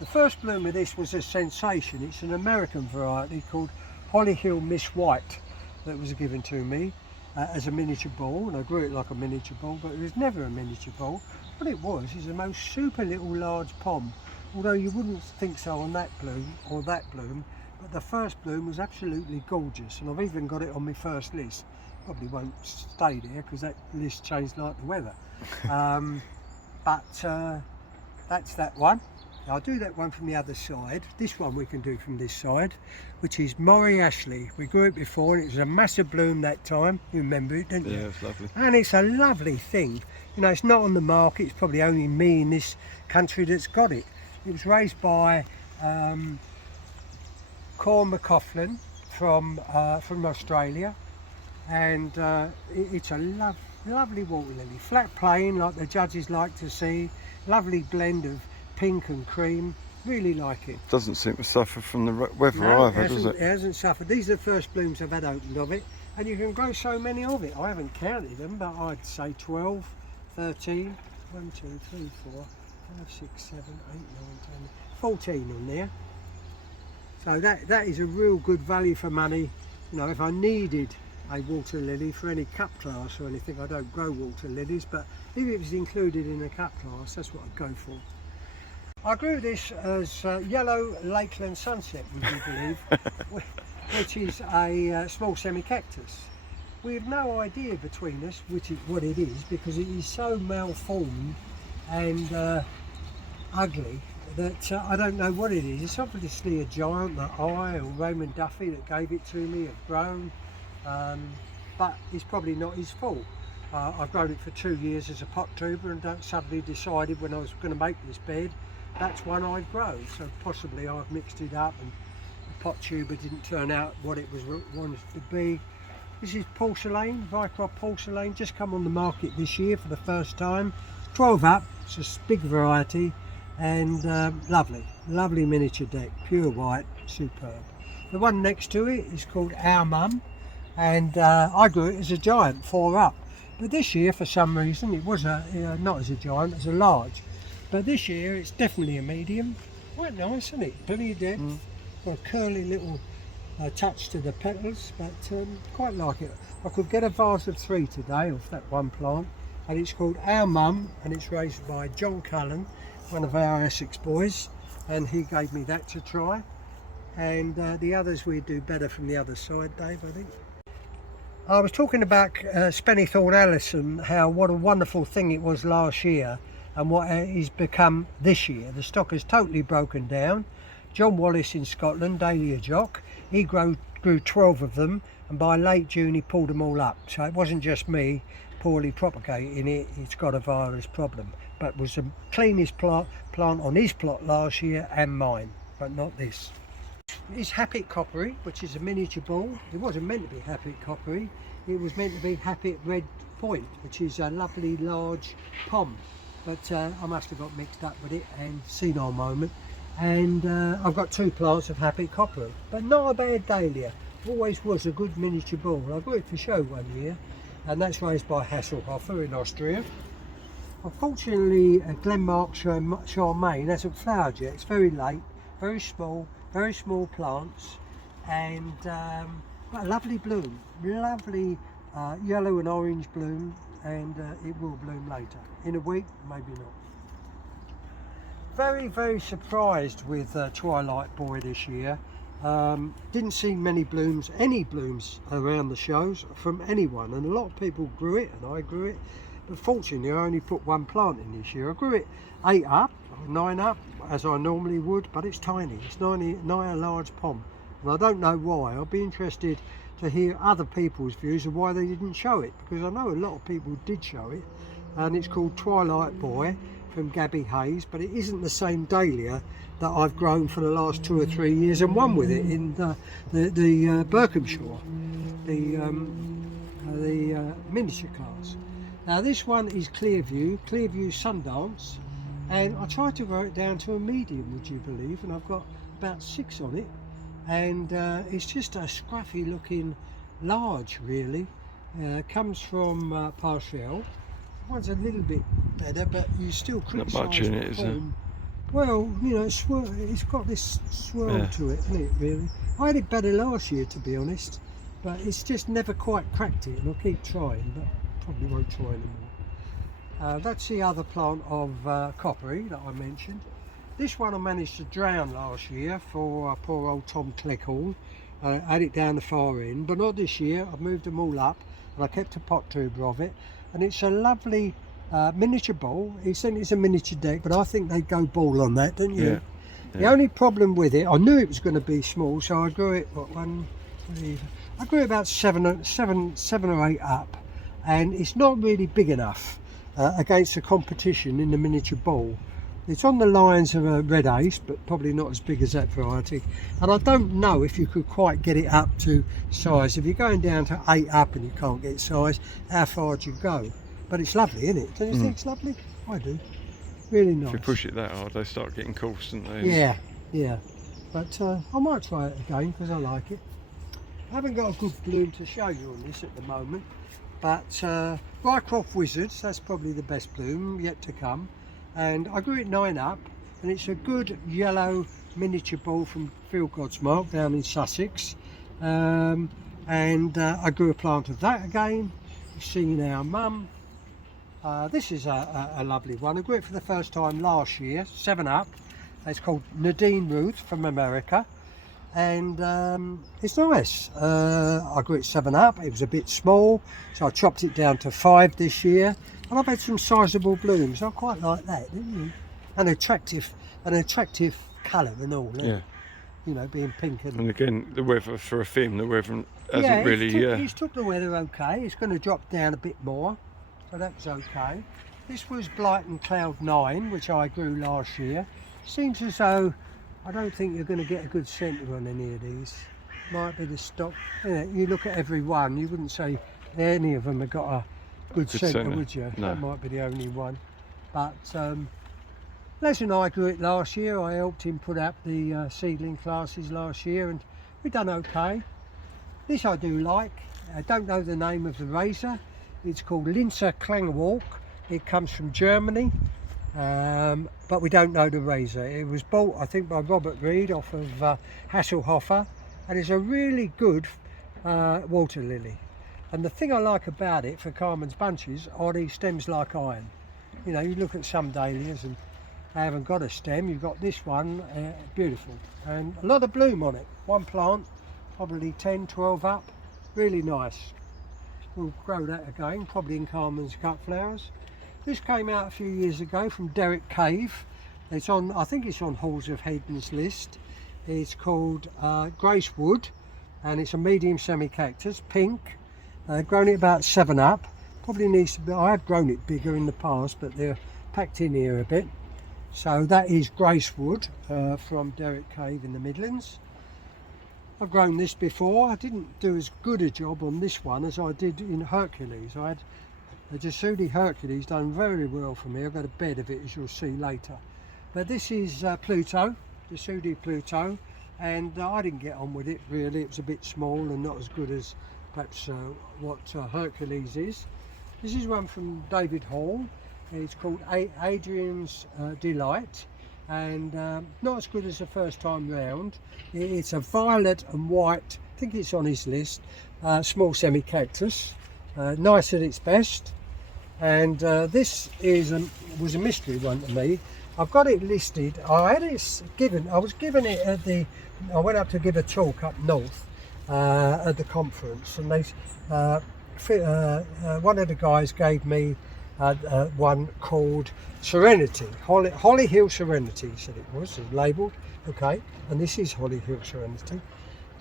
The first bloom of this was a sensation. It's an American variety called Hollyhill Miss White that was given to me as a miniature ball, and I grew it like a miniature ball, but it was never a miniature ball. What it was is the most super little large pom, although you wouldn't think so on that bloom or that bloom, but the first bloom was absolutely gorgeous, and I've even got it on my first list. Probably won't stay there because that list changed like the weather. But that's that one. I'll do that one from the other side. This one we can do from this side, which is Maury Ashley. We grew it before and it was a massive bloom that time. You remember it, didn't you? Yeah, it's lovely. And it's a lovely thing. You know, it's not on the market. It's probably only me in this country that's got it. It was raised by Corn McCaughlin from Australia. And it's a lovely water lily, flat plain like the judges like to see, lovely blend of pink and cream, really like it. Doesn't seem to suffer from the weather either, does it? It hasn't suffered. These are the first blooms I've had opened of it, and you can grow so many of it. I haven't counted them, but I'd say 12, 13, 1, 2, 3, 4, 5, 6, 7, 8, 9, 10, 14 on there. So that is a real good value for money. You know, if I needed a water lily for any cup class or anything, I don't grow water lilies, but if it was included in a cup class, that's what I'd go for. I grew this as yellow Lakeland sunset, would you believe, which is a small semi-cactus. We have no idea between us what it is, because it is so malformed and ugly that I don't know what it is. It's obviously a giant that I or Raymond Duffy that gave it to me have grown. But it's probably not his fault. I've grown it for 2 years as a pot tuber and suddenly decided when I was going to make this bed, that's one I'd grow. So possibly I've mixed it up and the pot tuber didn't turn out what it was wanted to be. This is porcelain, Ryecroft porcelain, just come on the market this year for the first time. 12 up, it's a big variety, and lovely miniature deck, pure white, superb. The one next to it is called Our Mum. And I grew it as a giant, 4 up. But this year, for some reason, it was not as a giant, as a large. But this year, it's definitely a medium. Quite nice, isn't it? Plenty of depth. Got a curly little touch to the petals, but quite like it. I could get a vase of 3 today off that one plant, and it's called Our Mum, and it's raised by John Cullen, one of our Essex boys, and he gave me that to try. And the others we do better from the other side, Dave, I think. I was talking about Spinathon Olwin, what a wonderful thing it was last year and what it's become this year. The stock has totally broken down. John Wallace in Scotland, daily a jock, he grew 12 of them, and by late June he pulled them all up. So it wasn't just me poorly propagating it, it's got a virus problem. But it was the cleanest plant on his plot last year and mine, but not this. It's Happy Coppery, which is a miniature ball. It wasn't meant to be Happy Coppery, it was meant to be Happy Red Point, which is a lovely large pom. But I must have got mixed up with it and senile moment. And I've got 2 plants of Happy Coppery, but not a bad dahlia. Always was a good miniature ball. I grew it for show one year, and that's raised by Hasselhofer in Austria. Unfortunately, Glenmark Champagne hasn't flowered yet. It's very late, very small plants, and got a lovely bloom, lovely yellow and orange bloom, and it will bloom later. In a week, maybe not. Very surprised with Twilight Boy this year. Didn't see any blooms around the shows from anyone, and a lot of people grew it, and I grew it. But fortunately, I only put one plant in this year. I grew it 8 up, 9 up, as I normally would, but it's tiny. It's nigh a large pom, and I don't know why. I'll be interested to hear other people's views of why they didn't show it, because I know a lot of people did show it, and it's called Twilight Boy from Gabby Hayes, but it isn't the same dahlia that I've grown for the last 2 or 3 years and won with it in the Berkhamshire, the miniature class. Now this one is Clearview Sundance, and I tried to grow it down to a medium, would you believe, and I've got about 6 on it, and it's just a scruffy looking large, really. Comes from Partial. One's a little bit better, but you still criticise not much in it, is there? Well, you know, it's got this swirl to it, isn't it, really? I had it better last year, to be honest, but it's just never quite cracked it, and I'll keep trying, but probably won't try anymore. That's the other plant of Coppery that I mentioned. This one I managed to drown last year for poor old Tom Cleckhorn. I had it down the far end, but not this year. I've moved them all up, and I kept a pot tuber of it, and it's a lovely miniature ball. He said it's a miniature deck, but I think they go ball on that, don't you? Yeah. The only problem with it, I knew it was going to be small, so I grew it I grew it about 7 or 8 up, and it's not really big enough against the competition in the miniature ball. It's on the lines of a Red Ace, but probably not as big as that variety, and I don't know if you could quite get it up to size. If you're going down to 8 up and you can't get size, how far do you go? But it's lovely, isn't it? Don't you think it's lovely? I do. Really nice. If you push it that hard, they start getting coarse, don't they? Yeah. But I might try it again because I like it. I haven't got a good bloom to show you on this at the moment, but Ryecroft Wizards, that's probably the best bloom yet to come. And I grew it 9 up, and it's a good yellow miniature ball from Phil Godsmark down in Sussex. And I grew a plant of that again. You've seen our mum. This is a lovely one. I grew it for the first time last year, 7 up. It's called Nadine Ruth from America, and it's nice. I grew it 7 up. It was a bit small, so I chopped it down to 5 this year, and I've had some sizable blooms. I quite like that, didn't you? An attractive colour and all. Yeah. You know, being pink and again, the weather for a film, the weather hasn't really. It's took the weather okay. It's going to drop down a bit more, so that's okay. This was Blight and Cloud9, which I grew last year. Seems as though I don't think you're going to get a good centre on any of these. Might be the stock. You look at every one, you wouldn't say any of them have got a good centre, would you? No. That might be the only one. But Les and I grew it last year. I helped him put up the seedling classes last year, and we've done okay. This I do like. I don't know the name of the razor. It's called Linzer Klangwalk. It comes from Germany, but we don't know the razor. It was bought, I think, by Robert Reed off of Hasselhofer, and it's a really good water lily. And the thing I like about it for Carmen's bunches are these stems like iron. You know, you look at some dahlias and they haven't got a stem. You've got this one, beautiful, and a lot of bloom on it. One plant, probably 10, 12 up, really nice. We'll grow that again, probably in Carmen's cut flowers. This came out a few years ago from Derek Cave. It's on, I think it's on Halls of Hayden's list. It's called Gracewood, and it's a medium semi-cactus, pink. Grown it about 7 up. Probably needs to be, I have grown it bigger in the past, but they're packed in here a bit. So that is Gracewood from Derek Cave in the Midlands. I've grown this before. I didn't do as good a job on this one as I did in Hercules. I had the Jasudi Hercules done very well for me. I've got a bed of it, as you'll see later. But this is Pluto, Jasudi Pluto, and I didn't get on with it really. It was a bit small and not as good as perhaps what Hercules is. This is one from David Hall. It's called Adrian's Delight, and not as good as the first time round. It's a violet and white, I think it's on his list, small semi-cactus, nice at its best. And this was a mystery one to me. I've got it listed. I was given it at I went up to give a talk up north at the conference, and they one of the guys gave me one called Serenity, Holly Hill Serenity, he said it was labelled, okay, and this is Holly Hill Serenity,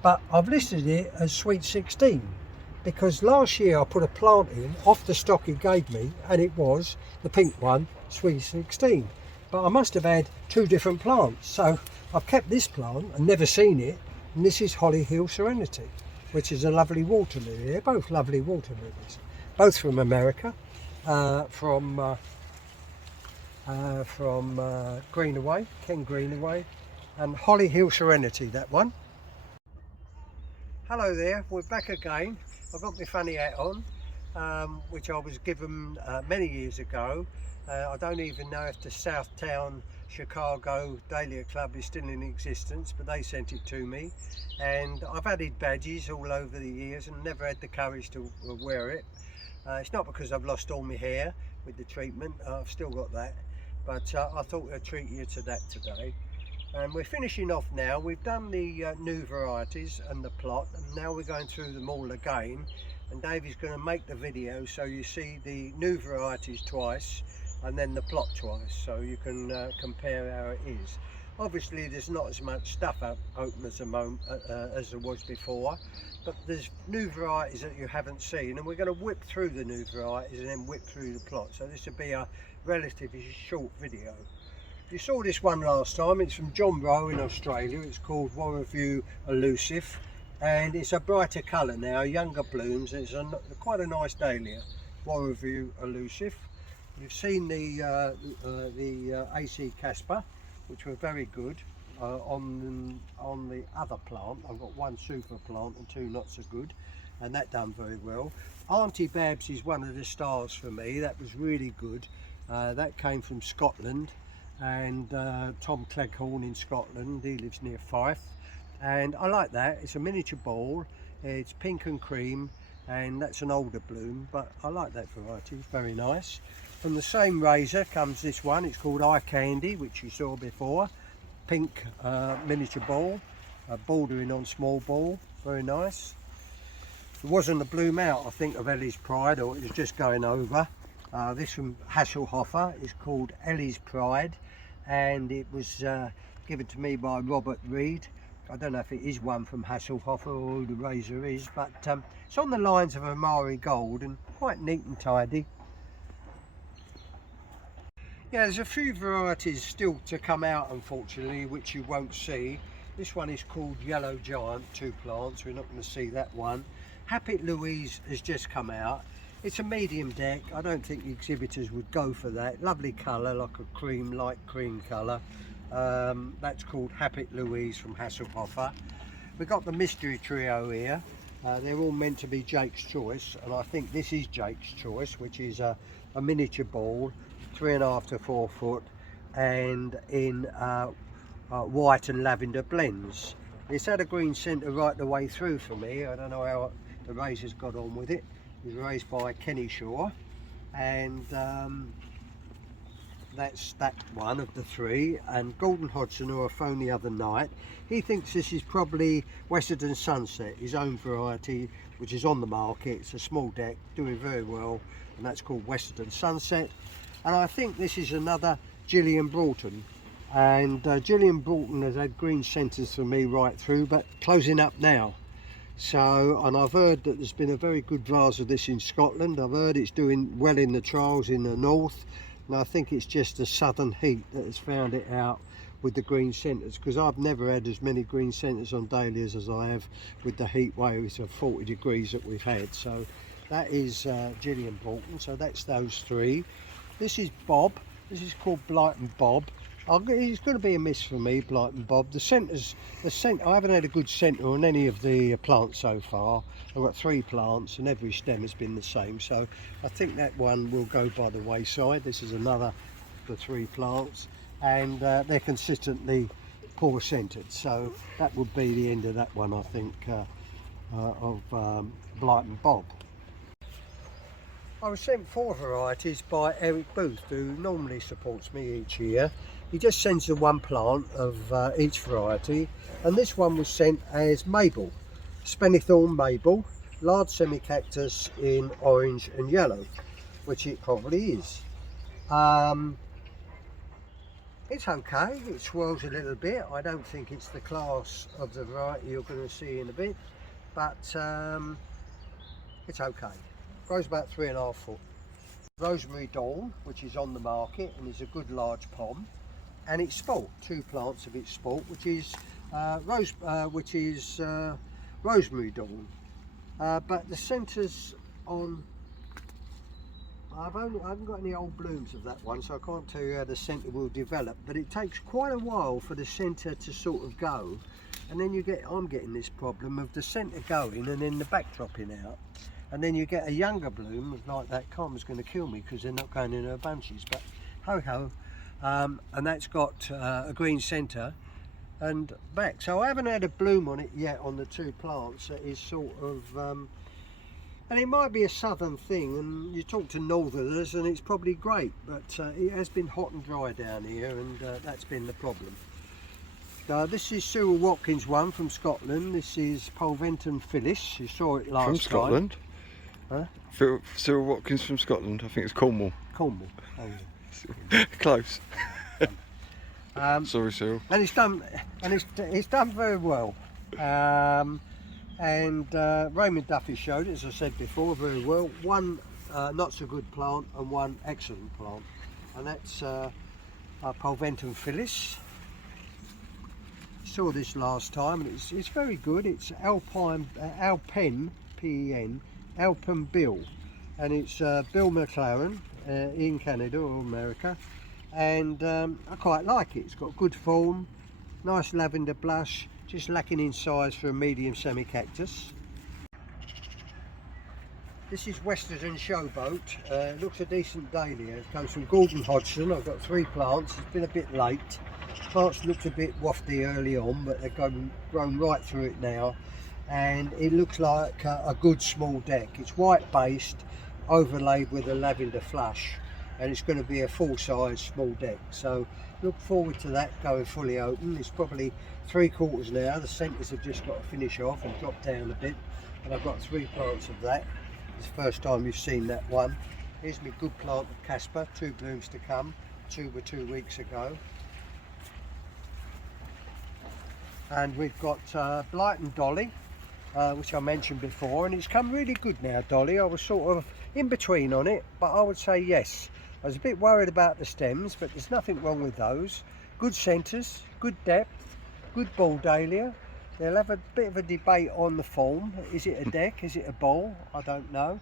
but I've listed it as Sweet 16 because last year I put a plant in off the stock he gave me, and it was the pink one, Sweet 16. But I must have had two different plants, so I've kept this plant and never seen it, and this is Holly Hill Serenity, which is a lovely water lily. They're both lovely water lilies, both from America, from Greenaway, Ken Greenaway, and Holly Hill Serenity, that one. Hello there, we're back again. I've got my funny hat on, which I was given many years ago. I don't even know if the Southtown Chicago Dahlia Club is still in existence, but they sent it to me, and I've added badges all over the years and never had the courage to wear it. It's not because I've lost all my hair with the treatment, I've still got that, but I thought I'd treat you to that today. And we're finishing off now. We've done the new varieties and the plot, and now we're going through them all again, and Davey's going to make the video so you see the new varieties twice and then the plot twice, so you can compare how it is. Obviously there's not as much stuff open as there was before, but there's new varieties that you haven't seen, and we're going to whip through the new varieties and then whip through the plot, so this will be a relatively short video. You saw this one last time. It's from John Rowe in Australia. It's called Warreview Elusive, and it's a brighter colour now, younger blooms. It's quite a nice dahlia, Warreview Elusive. You've seen the AC Casper, which were very good on the other plant. I've got one super plant and two not so good, and that done very well. Auntie Babs is one of the stars for me. That was really good. That came from Scotland, and Tom Cleghorn in Scotland. He lives near Fife, and I like that. It's a miniature ball. It's pink and cream, and that's an older bloom, but I like that variety. It's very nice. From the same razor comes this one. It's called Eye Candy, which you saw before. Pink miniature ball, bordering on small ball. Very nice. It wasn't a bloom out, I think, of Ellie's Pride, or it was just going over. This from Hasselhofer is called Ellie's Pride, and it was given to me by Robert Reed. I don't know if it is one from Hasselhofer or who the razor is, but it's on the lines of Amari Gold and quite neat and tidy. Yeah, there's a few varieties still to come out, unfortunately, which you won't see. This one is called Yellow Giant, two plants. We're not going to see that one. Happy Louise has just come out. It's a medium deck. I don't think the exhibitors would go for that. Lovely colour, like a cream, light cream colour. That's called Happy Louise from Hasselhofer. We've got the mystery trio here. They're all meant to be Jake's Choice, and I think this is Jake's Choice, which is a miniature ball, 3.5 to 4 foot, and in white and lavender blends. It's had a green centre right the way through for me. I don't know how the razor's got on with it. It was raised by Kenny Shaw, and that's that one of the three. And Gordon Hodgson, who I phoned the other night, he thinks this is probably Westerton Sunset, his own variety, which is on the market. It's a small deck, doing very well, and that's called Westerton Sunset. And I think this is another Gillian Broughton, and Gillian Broughton has had green centres for me right through, but closing up now. So, and I've heard that there's been a very good vase of this in Scotland. I've heard it's doing well in the trials in the north, and I think it's just the southern heat that has found it out with the green centres, because I've never had as many green centres on dahlias as I have with the heat waves of 40 degrees that we've had. So that is Gillian Broughton. So that's those three. This is Bob. This is called Blight and Bob. It's going to be a miss for me, Blight and Bob. The centre. I haven't had a good centre on any of the plants so far. I've got 3 plants and every stem has been the same. So I think that one will go by the wayside. This is another of the 3 plants, and they're consistently poor centred. So that would be the end of that one, I think, of Blight and Bob. I was sent 4 varieties by Eric Booth, who normally supports me each year. He just sends the 1 plant of each variety, and this one was sent as Mabel, Spinathon Mabel, large semi-cactus in orange and yellow, which it probably is. It's okay, it swirls a little bit. I don't think it's the class of the variety you're going to see in a bit, but it's okay. Grows about 3.5 foot. Rosemary Dawn, which is on the market and is a good large pom, and it's sport. 2 plants of its sport, which is Rosemary Dawn. But the centres on, I haven't got any old blooms of that one, so I can't tell you how the centre will develop. But it takes quite a while for the centre to sort of go, and then I'm getting this problem of the centre going and then the back dropping out. And then you get a younger bloom like that. Karma's going to kill me because they're not going in her bunches, but ho ho. And that's got a green centre and back. So I haven't had a bloom on it yet on the 2 plants. That is sort of, and it might be a southern thing, and you talk to northerners and it's probably great, but it has been hot and dry down here, and that's been the problem. This is Cyril Watkins one from Scotland. This is Ventum Phyllis. You saw it last time. From Scotland? Huh? Cyril Watkins from Scotland. I think it's Cornwall. Cornwall. Oh, yeah. Close. Sorry, Cyril. And it's done very well. Raymond Duffy showed it, as I said before, very well. 1 not so good plant and 1 excellent plant, and that's Ventum Phyllis. Saw this last time, and it's very good. It's Alpine P-E-N, Alpen Bill, and it's Bill McLaren in Canada or America, and I quite like it. It's got good form, nice lavender blush, just lacking in size for a medium semi-cactus. This is Westerton Showboat. It looks a decent dahlia. It comes from Gordon Hodgson. I've got 3 plants. It's been a bit late. Plants looked a bit wafty early on, but they've grown right through it now, and it looks like a good small deck. It's white based, overlaid with a lavender flush, and it's going to be a full-size small deck. So look forward to that going fully open. It's probably 3/4 now. The centres have just got to finish off and drop down a bit, and I've got 3 plants of that. It's the first time you've seen that one. Here's my good plant of Casper. 2 blooms to come. 2 were 2 weeks ago. And we've got Blight and Dolly, which I mentioned before, and it's come really good now, Dolly. I was sort of in between on it, but I would say yes. I was a bit worried about the stems, but there's nothing wrong with those. Good centres, good depth, good ball dahlia. They'll have a bit of a debate on the form. Is it a deck? Is it a ball? I don't know,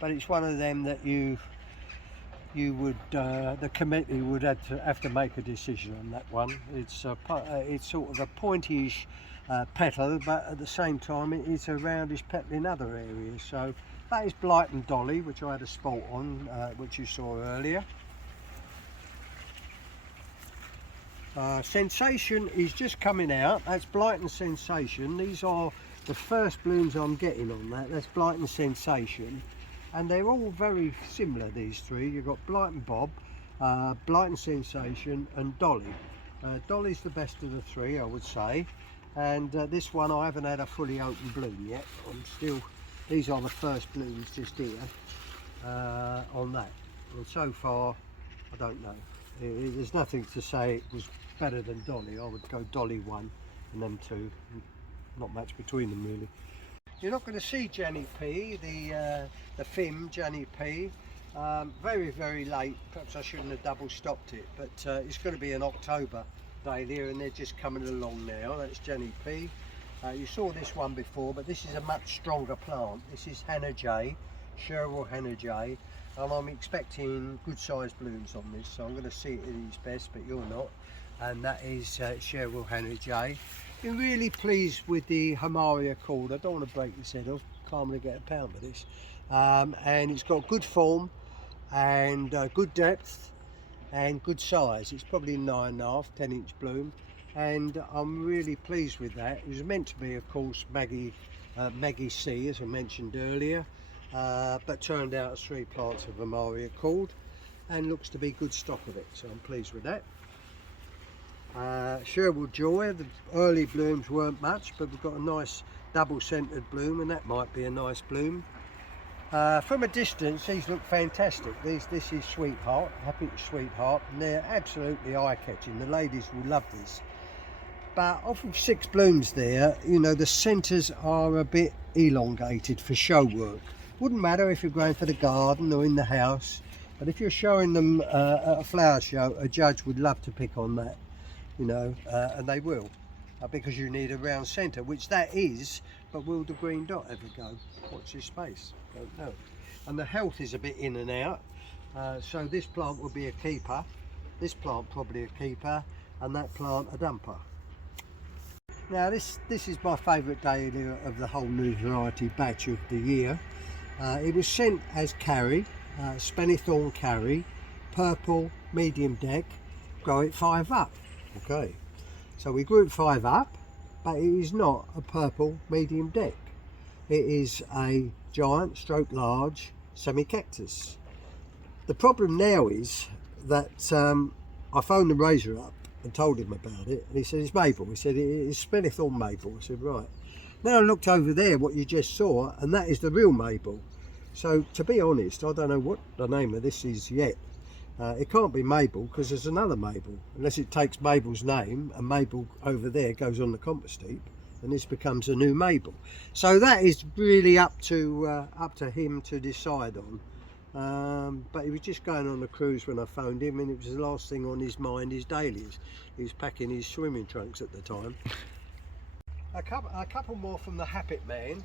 but it's one of them that you would, the committee would have to make a decision on that one. It's sort of a pointyish petal, but at the same time it is a roundish petal in other areas. So that is Blight and Dolly, which I had a spot on, which you saw earlier. Sensation is just coming out. That's Blight and Sensation. These are the first blooms I'm getting on that. That's Blight and Sensation. And they're all very similar, these 3. You've got Blight and Bob, Blight and Sensation, and Dolly. Dolly's the best of the 3, I would say. And this one I haven't had a fully open bloom yet. These are the first blooms just here on that. And so far, I don't know. There's nothing to say it was better than Dolly. I would go Dolly 1 and them 2. Not much between them really. You're not going to see Jenny P, the Fim Jenny P, very, very late. Perhaps I shouldn't have double stopped it, but it's going to be an October dahlia, and they're just coming along now. That's Jenny P. You saw this one before, but this is a much stronger plant. This is Hannah J, Sherwood Hannah J, and I'm expecting good sized blooms on this, so I'm going to see it at its best, but you're not. and that is Sherwood Ridge. Been really pleased with the Hamaria cord. I don't want to break this head off, can't really get a pound with this. And it's got good form and good depth and good size. It's probably 9.5, 10-inch bloom, and I'm really pleased with that. It was meant to be, of course, Maggie C, as I mentioned earlier, but turned out as 3 plants of Hamaria cord, and looks to be good stock of it, so I'm pleased with that. Sherwood Joy, the early blooms weren't much, but we've got a nice double-centered bloom, and that might be a nice bloom. From a distance, these look fantastic. This is Sweetheart, Happy Sweetheart, and they're absolutely eye-catching. The ladies will love this. But off of 6 blooms there, you know, the centres are a bit elongated for show work. Wouldn't matter if you're growing for the garden or in the house, but if you're showing them at a flower show, a judge would love to pick on that, you know, and they will, because you need a round centre, which that is, but will the green dot ever go? Watch this space, don't know. And the health is a bit in and out, so this plant will be a keeper, this plant probably a keeper, and that plant a dumper. Now this is my favourite dahlia of the whole new variety batch of the year. It was sent as carry, Spinathon carry, purple, medium deck, grow it 5 up. Okay, so we grew it 5 up, but it is not a purple medium deck. It is a giant stroke large semi-cactus. The problem now is that I phoned the raiser up and told him about it, and he said it's Mabel. He said it is Spinathon Mabel. I said right. Now I looked over there, what you just saw, and that is the real Mabel. So to be honest, I don't know what the name of this is yet. It can't be Mabel, because there's another Mabel, unless it takes Mabel's name and Mabel over there goes on the compost heap, and this becomes a new Mabel. So that is really up to him to decide on. But he was just going on a cruise when I phoned him, and it was the last thing on his mind, his dahlias. He was packing his swimming trunks at the time. A couple more from the Habit Man.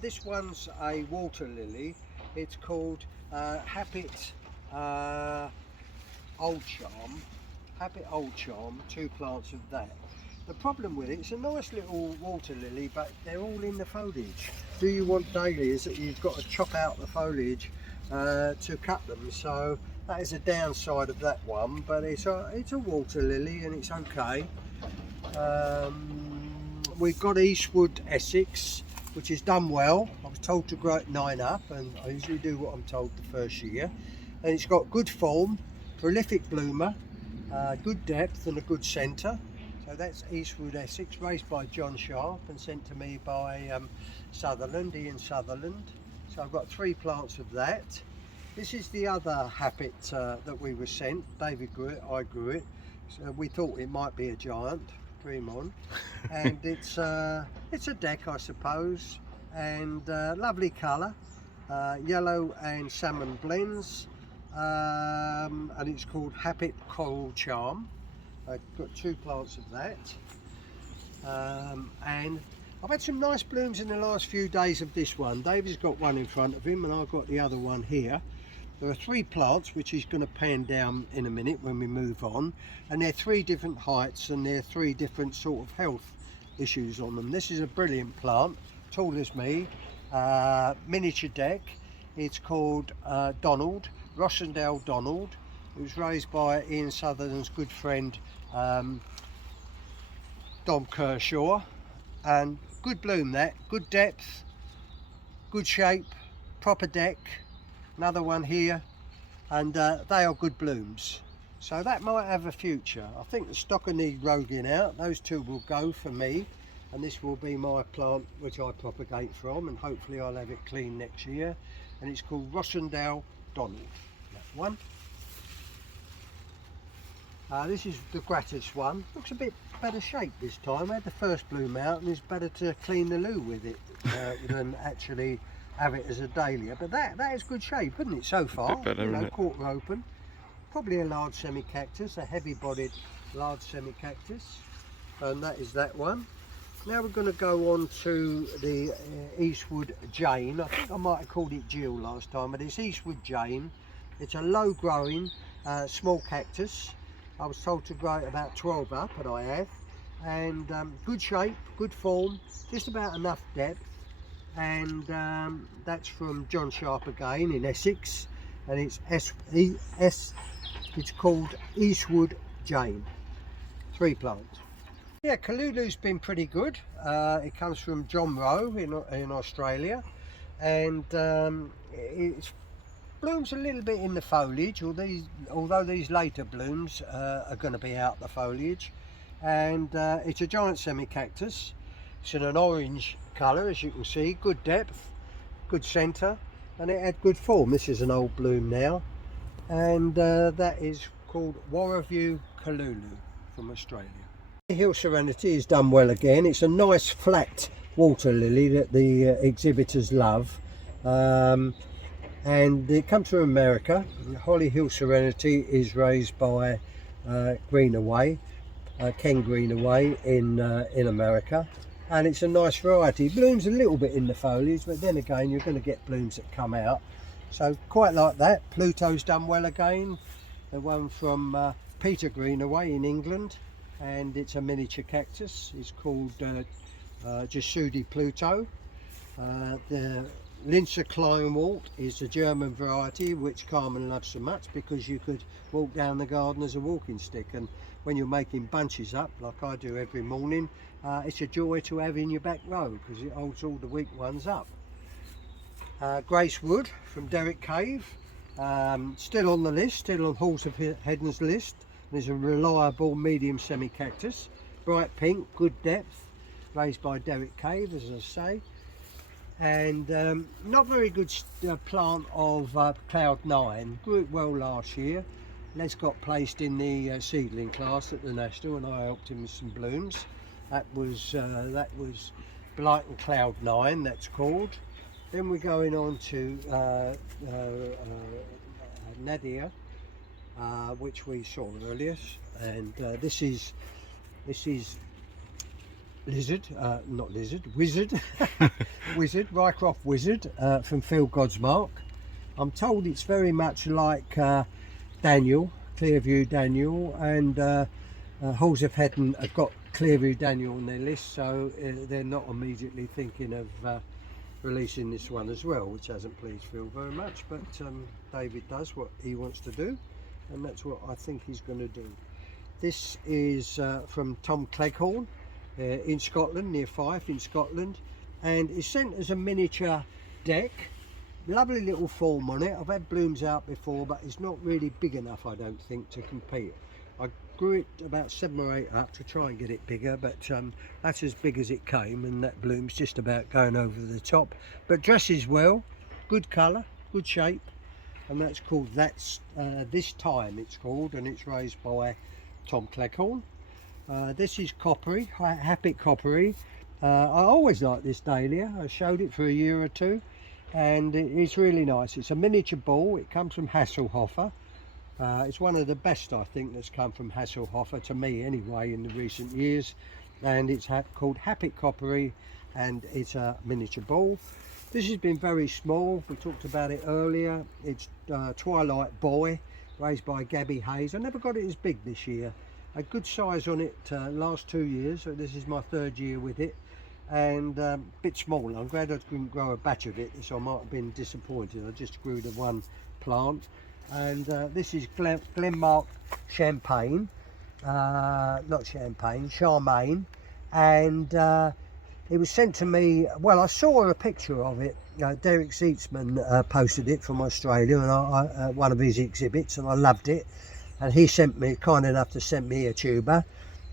This one's a water lily. It's called Habit Old Charm. Habit Old Charm, 2 plants of that. The problem with it, it's a nice little water lily, but they're all in the foliage. Do you want dahlias that you've got to chop out the foliage to cut them? So that is a downside of that one, but it's a water lily and it's okay. We've got Eastwood Essex, which has done well. I was told to grow it 9 up, and I usually do what I'm told the first year. And it's got good form, prolific bloomer, good depth and a good centre. So that's Eastwood Essex, raised by John Sharp and sent to me by Ian Sutherland. So I've got 3 plants of that. This is the other Habit that we were sent. David grew it, I grew it. So we thought it might be a giant, dream on. And it's a deck, I suppose, and lovely colour, yellow and salmon blends, and it's called Habit Coral Charm. I've got 2 plants of that, and I've had some nice blooms in the last few days of this one. David's got one in front of him and I've got the other one here. There are 3 plants which he's going to pan down in a minute when we move on, and they're 3 different heights and they're 3 different sort of health issues on them. This is a brilliant plant, tall as me, miniature deck. It's called Donald, Rossendale Donald. It was raised by Ian Sutherland's good friend Dom Kershaw, and good bloom, that good depth, good shape, proper deck. Another one here, and they are good blooms, so that might have a future. I think the stock will need roguing out. Those 2 will go for me, and this will be my plant which I propagate from, and hopefully I'll have it clean next year. And it's called Rossendale Donald, that one. This is the gratis one. Looks a bit better shape this time. I had the first bloom out, and it's better to clean the loo with it than actually have it as a dahlia. But that is good shape, isn't it, so far? Better, you know, quarter open. Probably a large semi-cactus, a heavy-bodied large semi-cactus, and that is that one. Now we're going to go on to the Eastwood Jane. I think I might have called it Jill last time, but it's Eastwood Jane. It's a low-growing small cactus. I was told to grow it about 12 up, and I have. And good shape, good form, just about enough depth. And that's from John Sharp again in Essex, and it's called Eastwood Jane. 3 plants. Yeah, Kalulu's been pretty good. It comes from John Rowe in Australia, and it blooms a little bit in the foliage, although these later blooms are going to be out the foliage. And it's a giant semi-cactus. It's in an orange colour, as you can see, good depth, good centre, and it had good form. This is an old bloom now, and that is called Warreview Kalulu from Australia. Hill Serenity has done well again. It's a nice flat water lily that the exhibitors love, and it comes from America. Holly Hill Serenity is raised by Greenaway, Ken Greenaway in America, and it's a nice variety. It blooms a little bit in the foliage, but then again you're going to get blooms that come out, so quite like that. Pluto's done well again, the one from Peter Greenaway in England, and it's a miniature cactus. It's called Jasudi Pluto. The Linzer Kleinwort is a German variety which Carmen loves so much, because you could walk down the garden as a walking stick, and when you're making bunches up like I do every morning, it's a joy to have in your back row because it holds all the weak ones up. Grace Wood from Derrick Cave, still on the list, still on Halls of Heddon's list. There's a reliable medium semi-cactus, bright pink, good depth, raised by Derrick Cave, as I say. And not very good plant of Cloud9, grew it well last year. Les got placed in the seedling class at the National, and I helped him with some blooms. That was Blight and Cloud9, that's called. Then we're going on to Nadia, which we saw earlier, and this is Wizard, Ryecroft Wizard from Phil Godsmark. I'm told it's very much like Daniel, Clearview Daniel, and Halls of Heddon have got Clearview Daniel on their list, so they're not immediately thinking of releasing this one as well, which hasn't pleased Phil very much, but David does what he wants to do, and that's what I think he's going to do. This is from Tom Cleghorn in Scotland, near Fife in Scotland, and it's sent as a miniature deck. Lovely little form on it. I've had blooms out before, but it's not really big enough, I don't think, to compete. I grew it about 7 or 8 up to try and get it bigger, but that's as big as it came, and that bloom's just about going over the top, but dresses well, good colour, good shape, and that's called This Time it's called, and it's raised by Tom Cleghorn. This is Coppery, Happy Coppery. I always liked this dahlia. I showed it for a year or two, and it's really nice. It's a miniature ball. It comes from Hasselhofer. It's one of the best, I think, that's come from Hasselhofer, to me anyway, in the recent years, and it's called Happy Coppery, and it's a miniature ball. This has been very small. We talked about it earlier. It's Twilight Boy, raised by Gabby Hayes. I never got it as big this year. A good size on it last 2 years, so this is my 3rd year with it, and a bit small. I'm glad I couldn't grow a batch of it, so I might have been disappointed. I just grew the one plant. And this is Glenmark Champagne, not Champagne, Charmaine, and it was sent to me. Well, I saw a picture of it. Derek Seatsman posted it from Australia, and one of his exhibits, and I loved it. And he sent me, kind enough to send me a tuber,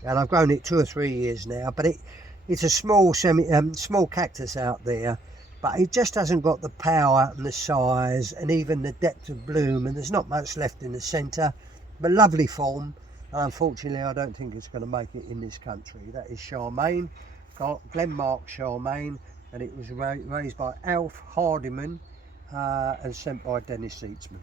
and I've grown it 2 or 3 years now. But it's a small small cactus out there, but it just hasn't got the power and the size and even the depth of bloom, and there's not much left in the centre, but lovely form. And unfortunately, I don't think it's going to make it in this country. That is Charmaine, Glenmark Charmaine, and it was raised by Alf Hardiman and sent by Dennis Seatsman.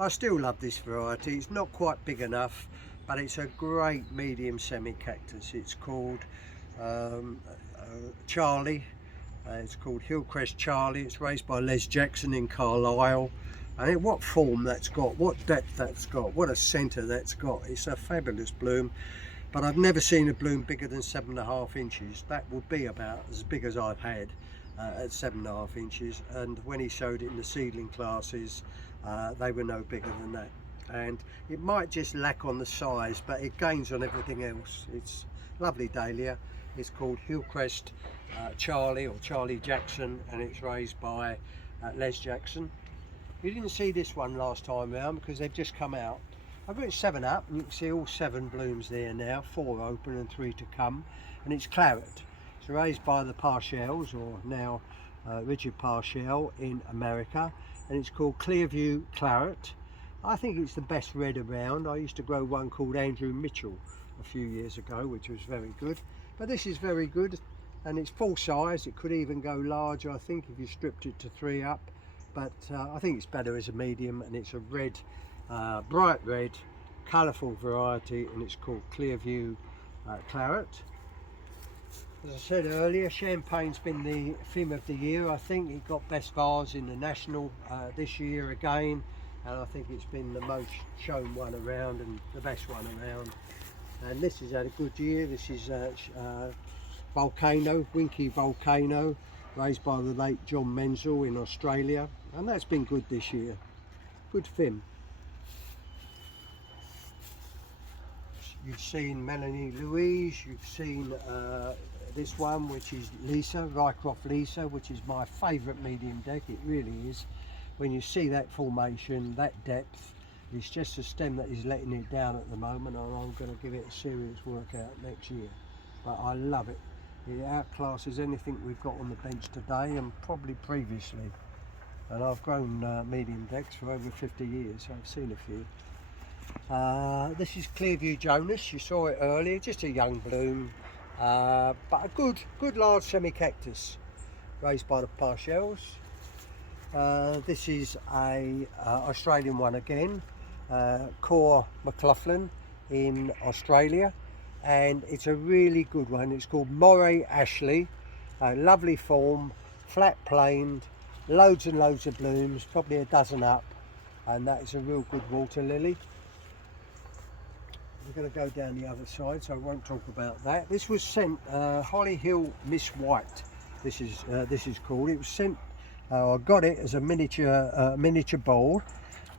I still love this variety. It's not quite big enough, but it's a great medium semi-cactus. It's called Charlie. It's called Hillcrest Charlie. It's raised by Les Jackson in Carlisle, And what form that's got, what depth that's got, what a centre that's got. It's a fabulous bloom, but I've never seen a bloom bigger than 7.5 inches. That would be about as big as I've had at 7.5 inches, and when he showed it in the seedling classes, they were no bigger than that. And it might just lack on the size, but it gains on everything else. It's lovely dahlia. It's called Hillcrest Charlie, or Charlie Jackson, and it's raised by Les Jackson. You didn't see this one last time round because they've just come out. I've got 7 up, and you can see all 7 blooms there now, 4 open and 3 to come, and it's Claret. It's raised by the Parshels, or now Richard Parshell in America, and it's called Clearview Claret. I think it's the best red around. I used to grow one called Andrew Mitchell a few years ago, which was very good, but this is very good, and it's full size. It could even go larger, I think, if you stripped it to 3 up, but I think it's better as a medium, and it's a red, bright red, colourful variety, and it's called Clearview Claret. As I said earlier, Champagne's been the theme of the year. I think it got best vase in the National this year again, and I think it's been the most shown one around and the best one around. And this has had a good year. This is Volcano, Winky Volcano, raised by the late John Menzel in Australia, and that's been good this year. Good film. You've seen Melanie Louise, you've seen this one, which is Lisa, Ryecroft Lisa, which is my favourite medium deck. It really is. When you see that formation, that depth, it's just a stem that is letting it down at the moment, and I'm going to give it a serious workout next year. But I love it. It outclasses anything we've got on the bench today and probably previously. And I've grown medium decks for over 50 years, so I've seen a few. This is Clearview Jonas. You saw it earlier, just a young bloom, but a good large semi-cactus raised by the Parshels. This is a Australian one again, Core McLaughlin in Australia, and it's a really good one. It's called Moray Ashley. Lovely form, flat planed, loads and loads of blooms, probably a dozen up, and that is a real good water lily. We're going to go down the other side, so I won't talk about that. This was sent Holly Hill Miss White. This is called. It was sent. I got it as a miniature bowl,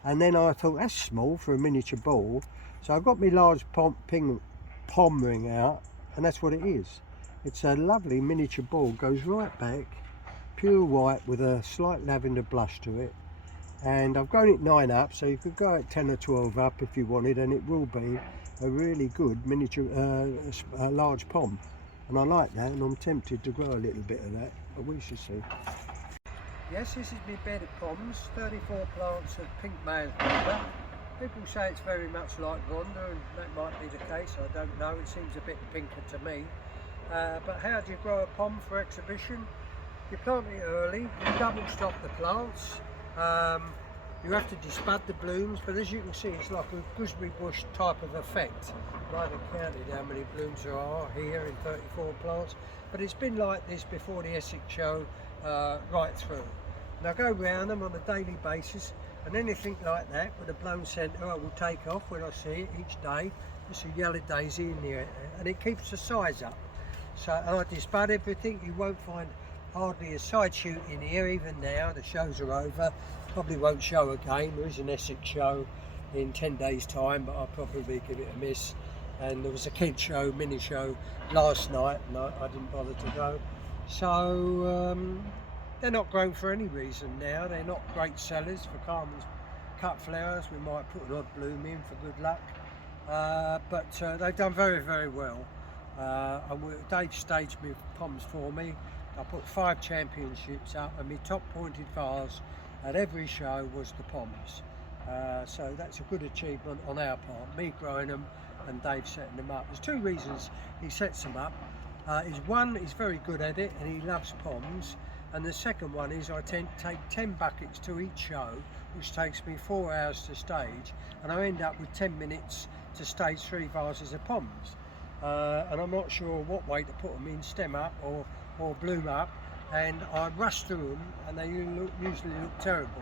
and then I thought that's small for a miniature bowl, so I got my large pom ring out, and that's what it is. It's a lovely miniature bowl. Goes right back, pure white with a slight lavender blush to it, and I've grown it 9 up, so you could go at 10 or 12 up if you wanted, and it will be a really good miniature large pom, and I like that, and I'm tempted to grow a little bit of that, but we shall see. Yes, this is my bed of poms, 34 plants of pink Mayflower. People say it's very much like Rhonda, and that might be the case, I don't know, it seems a bit pinker to me. But how do you grow a pom for exhibition? You plant it early, you double stock the plants, you have to dispud the blooms, but as you can see it's like a gooseberry bush type of effect. I haven't counted how many blooms there are here in 34 plants, but it's been like this before the Essex show right through. And I go round them on a daily basis, and anything like that with a blown centre I will take off when I see it each day. It's a yellow daisy in there, and it keeps the size up. So I dispud everything. You won't find hardly a side shoot in here even now. The shows are over, probably won't show again. There is an Essex show in 10 days time, but I'll probably give it a miss. And there was a kid show, mini show last night, and I didn't bother to go. So they're not grown for any reason now. They're not great sellers for Carmen's cut flowers. We might put an odd bloom in for good luck, but they've done very, very well. And Dave staged me poms for me. I put 5 championships up, and my top pointed vase at every show was the poms. So that's a good achievement on our part, me growing them and Dave setting them up. There's 2 reasons he sets them up. One, he's very good at it and he loves poms, and the second one is I tend to take 10 buckets to each show, which takes me 4 hours to stage, and I end up with 10 minutes to stage 3 vases of poms. And I'm not sure what way to put them in, stem up or bloom up, and I rush through them and they usually look terrible.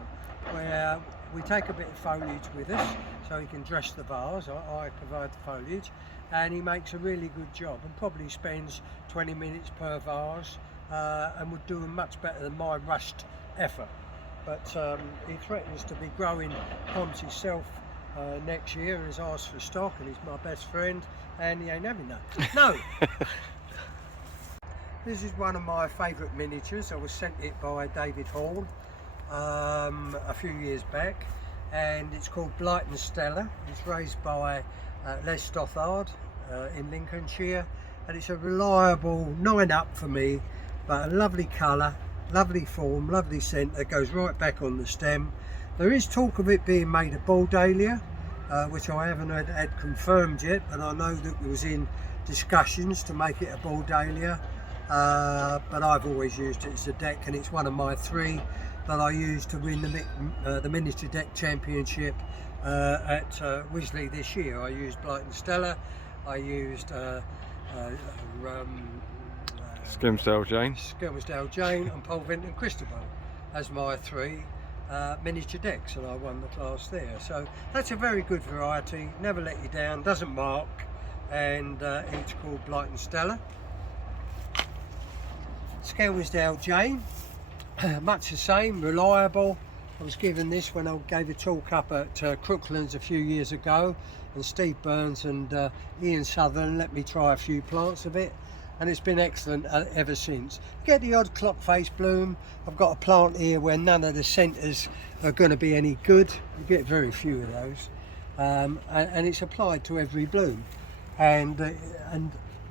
Where we take a bit of foliage with us so he can dress the vase. I provide the foliage, and he makes a really good job and probably spends 20 minutes per vase and would do them much better than my rushed effort. But he threatens to be growing poms himself next year and has asked for stock, and he's my best friend, and he ain't having that. No! This is one of my favourite miniatures. I was sent it by David Hall a few years back, and it's called Blight and Stella. It's raised by Les Stothard in Lincolnshire, and it's a reliable 9-up for me, but a lovely colour, lovely form, lovely scent that goes right back on the stem. There is talk of it being made of ball dahlia, which I haven't had confirmed yet, but I know that it was in discussions to make it a ball dahlia. But I've always used it as a deck, and it's one of my 3 that I used to win the miniature deck championship at Wisley this year. I used Blight and Stella, I used Skelmersdale Jane and Ventum Cristobal as my 3 miniature decks, and I won the class there. So that's a very good variety, never let you down, doesn't mark, and it's called Blight and Stella. Skelmersdale Jane, much the same, reliable. I was given this when I gave a talk up at Crooklands a few years ago, and Steve Burns and Ian Southern let me try a few plants of it, and it's been excellent ever since. Get the odd clock face bloom. I've got a plant here where none of the centres are going to be any good. You get very few of those, and it's applied to every bloom, and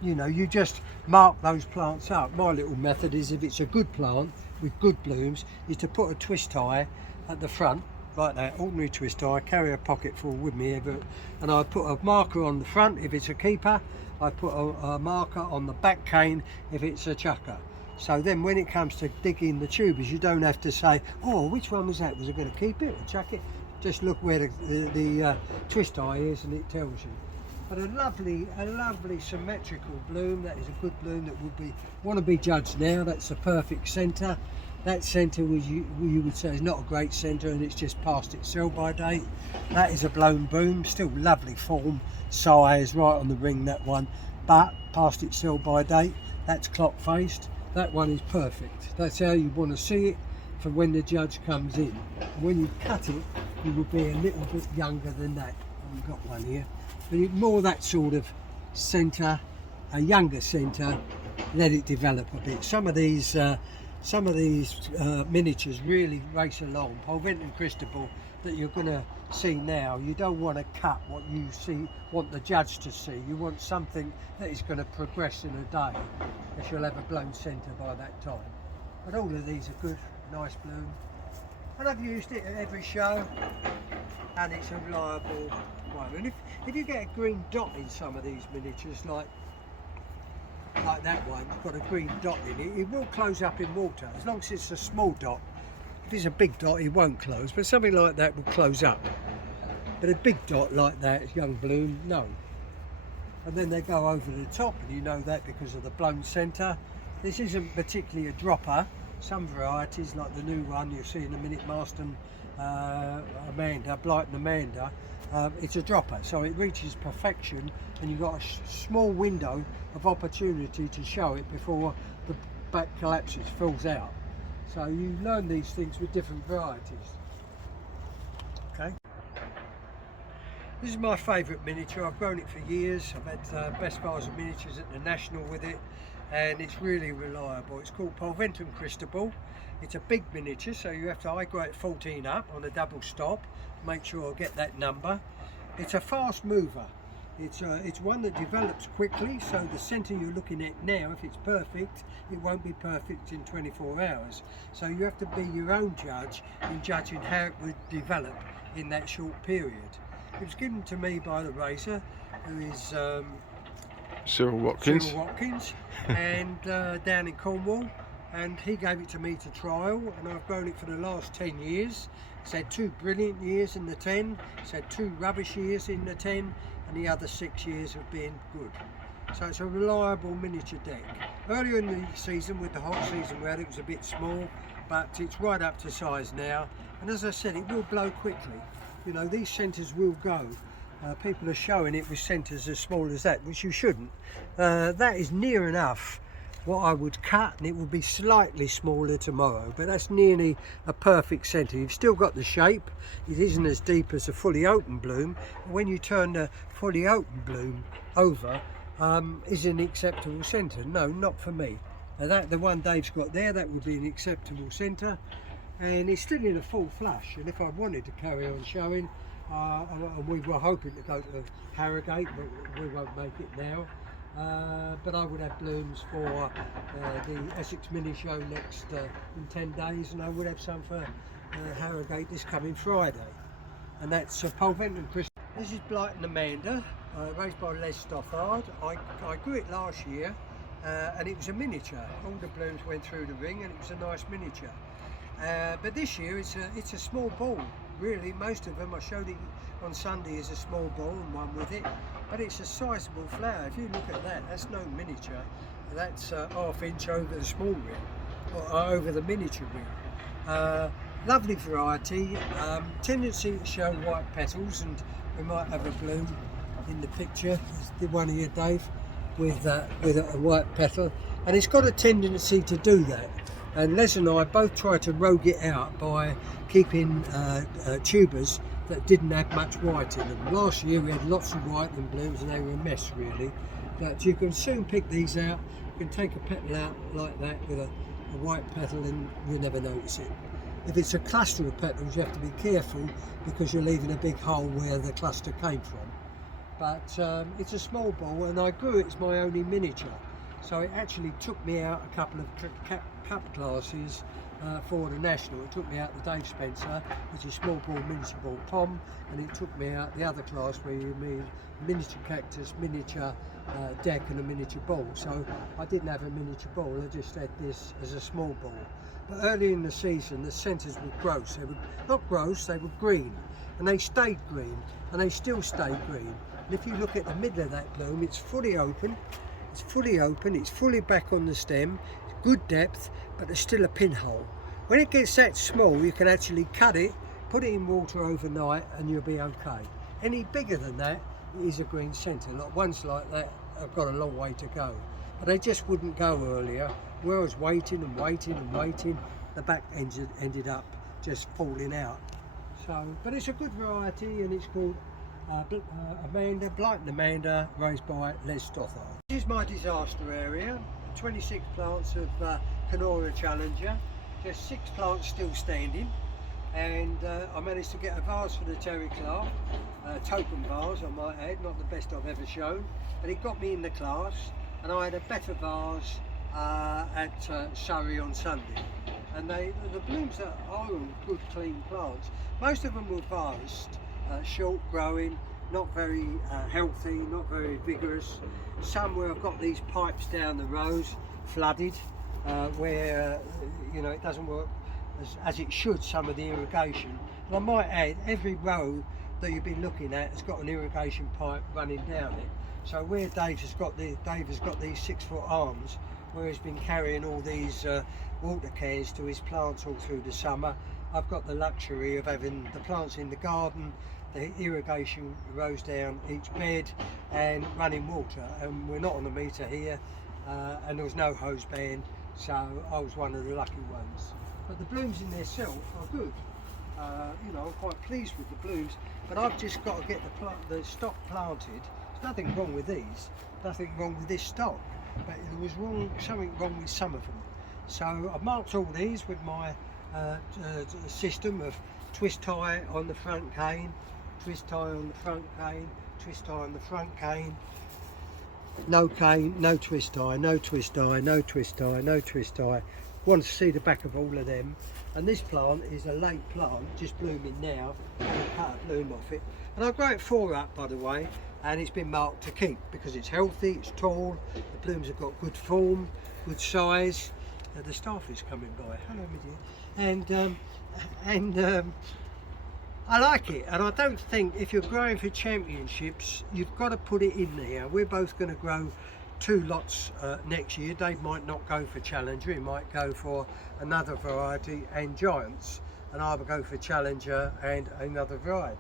you know, you just mark those plants up. My little method is, if it's a good plant with good blooms, is to put a twist tie at the front, like that, ordinary twist tie. I carry a pocket full with me, and I put a marker on the front if it's a keeper. I put a marker on the back cane if it's a chucker. So then when it comes to digging the tubers, you don't have to say, oh, which one was that? Was I going to keep it or chuck it? Just look where the twist tie is, and it tells you. But a lovely symmetrical bloom. That is a good bloom that want to be judged now. That's the perfect centre. That centre you would say is not a great centre, and it's just past its sell-by date. That is a blown bloom, still lovely form, size, right on the ring, that one, but past its sell-by date. That's clock-faced. That one is perfect. That's how you want to see it for when the judge comes in. And when you cut it, you will be a little bit younger than that. We've got one here. But more that sort of centre, a younger centre, let it develop a bit. Some of these miniatures really race along. Ventum Cristobal that you're going to see now, you don't want to cut what you want the judge to see. You want something that is going to progress in a day, if you'll have a blown centre by that time. But all of these are good, nice bloom. And I've used it at every show, and it's a reliable one. And if you get a green dot in some of these miniatures, like that one, it's got a green dot in it, it will close up in water, as long as it's a small dot. If it's a big dot, it won't close, but something like that will close up. But a big dot like that, young bloom, no. And then they go over the top, and you know that because of the blown centre. This isn't particularly a dropper. Some varieties, like the new one you'll see in a minute, Marston Amanda, Blight and Amanda, it's a dropper, so it reaches perfection, and you've got a small window of opportunity to show it before the back collapses, falls out. So you learn these things with different varieties. Okay. This is my favourite miniature. I've grown it for years. I've had best bars of miniatures at the National with it, and it's really reliable. It's called Ventum Cristobal. It's a big miniature, so you have to high grade 14 up on a double stop. Make sure I get that number. It's a fast mover. It's one that develops quickly, so the centre you're looking at now, if it's perfect, it won't be perfect in 24 hours. So you have to be your own judge in judging how it would develop in that short period. It was given to me by the raiser, who is Cyril Watkins, and down in Cornwall, and he gave it to me to trial, and I've grown it for the last 10 years. It's had 2 brilliant years in the 10, it's had 2 rubbish years in the 10, and the other 6 years have been good. So it's a reliable miniature deck. Earlier in the season, with the hot season we had, it was a bit small, but it's right up to size now. And as I said, it will blow quickly. You know, these centres will go. People are showing it with centres as small as that, which you shouldn't. That is near enough what I would cut, and it will be slightly smaller tomorrow, but that's nearly a perfect centre. You've still got the shape. It isn't as deep as a fully open bloom. When you turn the fully open bloom over, is an acceptable centre? No, not for me. Now the one Dave's got there, that would be an acceptable centre, and it's still in a full flush. And if I wanted to carry on showing, and we were hoping to go to Harrogate, but we won't make it now. But I would have blooms for the Essex mini show next in 10 days, and I would have some for Harrogate this coming Friday. And that's Pole Ventum Christmas. This is Blight and Amanda, raised by Les Stothard. I grew it last year, and it was a miniature. All the blooms went through the ring, and it was a nice miniature. But this year it's a small ball. Really, most of them, I showed it on Sunday, is a small ball and one with it, but it's a sizable flower. If you look at that, that's no miniature. That's ½ inch over the small ring, or over the miniature ring. Lovely variety, tendency to show white petals, and we might have a bloom in the picture. Did one of you, Dave, with a white petal, and it's got a tendency to do that. And Les and I both tried to rogue it out by keeping tubers that didn't have much white in them. Last year we had lots of white in blooms, and they were a mess really. But you can soon pick these out. You can take a petal out like that with a white petal, and you'll never notice it. If it's a cluster of petals, you have to be careful because you're leaving a big hole where the cluster came from. But it's a small ball, and I grew it as my only miniature. So it actually took me out a couple of cup classes for the national. It took me out the Dave Spencer, which is small ball, miniature ball, pom, and it took me out the other class where you made miniature cactus, miniature deck, and a miniature ball. So I didn't have a miniature ball, I just had this as a small ball. But early in the season, the centres were gross. They were not gross, they were green, and they stayed green, and they still stay green. And if you look at the middle of that bloom, it's fully open. It's fully open, it's fully back on the stem, good depth, but there's still a pinhole. When it gets that small, you can actually cut it, put it in water overnight, and you'll be okay. Any bigger than that, it is a green centre. Like ones like that have got a long way to go. But they just wouldn't go earlier. Where I was waiting and waiting and waiting, the back ended up just falling out. So, but it's a good variety, and it's called Amanda, Blight and Amanda, raised by Les Stothard. This is my disaster area. 26 plants of Canora Challenger, just 6 plants still standing, and I managed to get a vase for the Terry Clark, token vase I might add, not the best I've ever shown, but it got me in the class, and I had a better vase at Surrey on Sunday. And the blooms are all good clean plants. Most of them were vased, short growing, not very healthy, not very vigorous. Some where I've got these pipes down the rows flooded, where you know it doesn't work as it should, some of the irrigation. And I might add, every row that you've been looking at has got an irrigation pipe running down it. So where Dave has got these 6-foot arms, where he's been carrying all these water cans to his plants all through the summer, I've got the luxury of having the plants in the garden, the irrigation rows down each bed, and running water. And we're not on a meter here, and there was no hose band, so I was one of the lucky ones. But the blooms in themselves are good. You know, I'm quite pleased with the blooms, but I've just got to get the stock planted. There's nothing wrong with these, nothing wrong with this stock, but there was something wrong with some of them. So I've marked all these with my system of twist tie on the front cane, twist tie on the front cane, twist tie on the front cane, no cane, no twist tie, no twist tie, no twist tie, no twist tie. Want to see the back of all of them. And this plant is a late plant, just blooming now. I'm going to cut a bloom off it. And I grow it 4 up, by the way, and it's been marked to keep because it's healthy, it's tall, the blooms have got good form, good size. The staff is coming by. Hello, my dear. And I like it, and I don't think if you're growing for championships, you've got to put it in there. We're both going to grow 2 lots next year. Dave might not go for Challenger, he might go for another variety and Giants, and I will go for Challenger and another variety.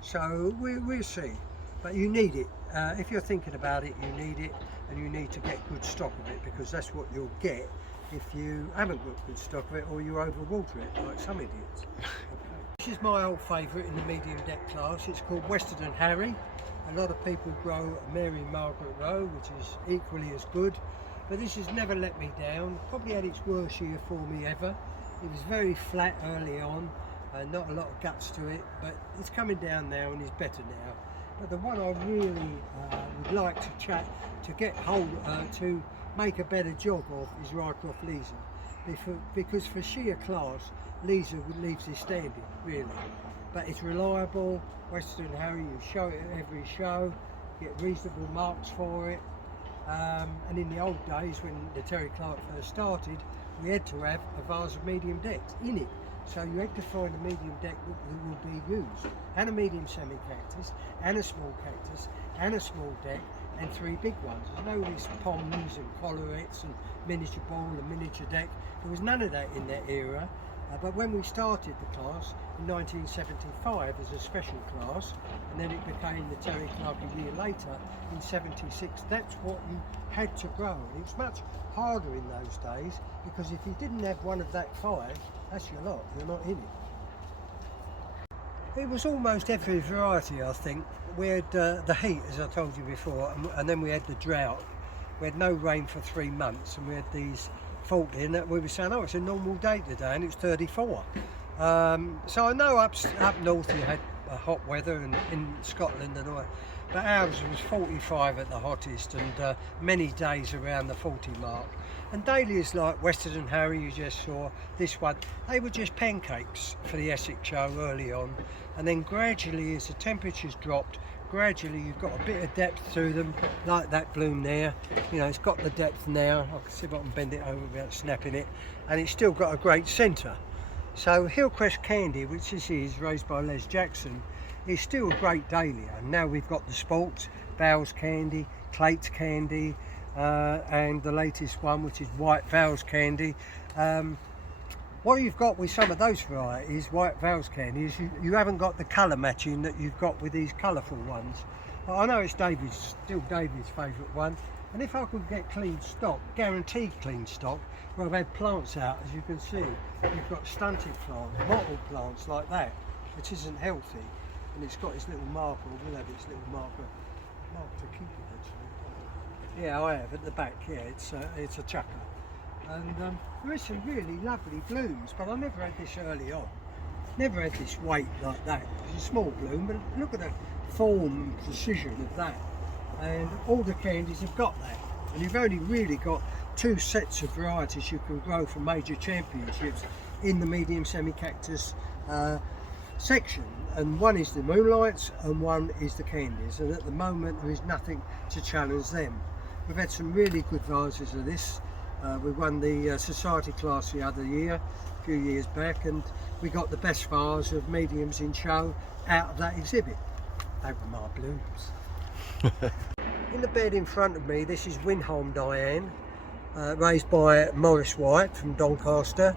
So we'll see, but you need it. If you're thinking about it, you need it, and you need to get good stock of it, because that's what you'll get if you haven't got good stock of it or you overwater it like some idiots. This is my old favourite in the medium deck class. It's called Westerton Harry. A lot of people grow Mary Margaret Rowe, which is equally as good, but this has never let me down. Probably had its worst year for me ever. It was very flat early on, not a lot of guts to it, but it's coming down now and is better now. But the one I really would like to get hold to make a better job of is Ryecroft Lisa, because for sheer class, Lisa leaves this standing really. But it's reliable. Westerton Harry, you show it at every show, get reasonable marks for it. And in the old days, when the Terry Clark first started, we had to have a vase of medium decks in it. So you had to find a medium deck that will be used, and a medium semi-cactus, and a small cactus, and a small deck, and 3 big ones. There's no these poms and collarets and miniature ball and miniature deck. There was none of that in that era. But when we started the class in 1975 as a special class, and then it became the Terry Clark a year later in 76, that's what you had to grow. And it was much harder in those days, because if you didn't have one of that 5, that's your lot, you're not in it. It was almost every variety, I think. We had the heat, as I told you before, and then we had the drought. We had no rain for 3 months, and we had these fault in that we were saying, oh, it's a normal day today, and it's 34. So I know up north you had hot weather, and in Scotland and all that, but ours was 45 at the hottest, and many days around the 40 mark. And dahlias like Westerton Harry, you just saw, this one, they were just pancakes for the Essex show early on, and then gradually, as the temperatures dropped, gradually you've got a bit of depth to them, like that bloom there. You know, it's got the depth now. I can see if I can bend it over without snapping it, and it's still got a great centre. So Hillcrest Candy, which this is raised by Les Jackson, is still a great dahlia. And now we've got the sports, Vowels Candy, Clates Candy, and the latest one, which is White Vowels Candy. What you've got with some of those varieties, White Vowels Candy, is you haven't got the colour matching that you've got with these colourful ones. But I know it's still David's favourite one. And if I could get clean stock, guaranteed clean stock, where I've had plants out, as you can see, you've got stunted plants, mottled plants like that, which isn't healthy. And it's got its little marker, or will have its little marker to keep it actually. Yeah, I have at the back. Yeah, it's a chucker. And there is some really lovely blooms, but I never had this early on. Never had this weight like that. It's a small bloom, but look at the form and precision of that. And all the candies have got that. And you've only really got 2 sets of varieties you can grow for major championships in the medium semi-cactus section. And one is the Moonlights and one is the Candies. And at the moment there is nothing to challenge them. We've had some really good vases of this. We won the society class the other year, a few years back, and we got the best vase of mediums in show out of that exhibit. They were my blooms. In the bed in front of me, this is Winholm Diane, raised by Maurice White from Doncaster,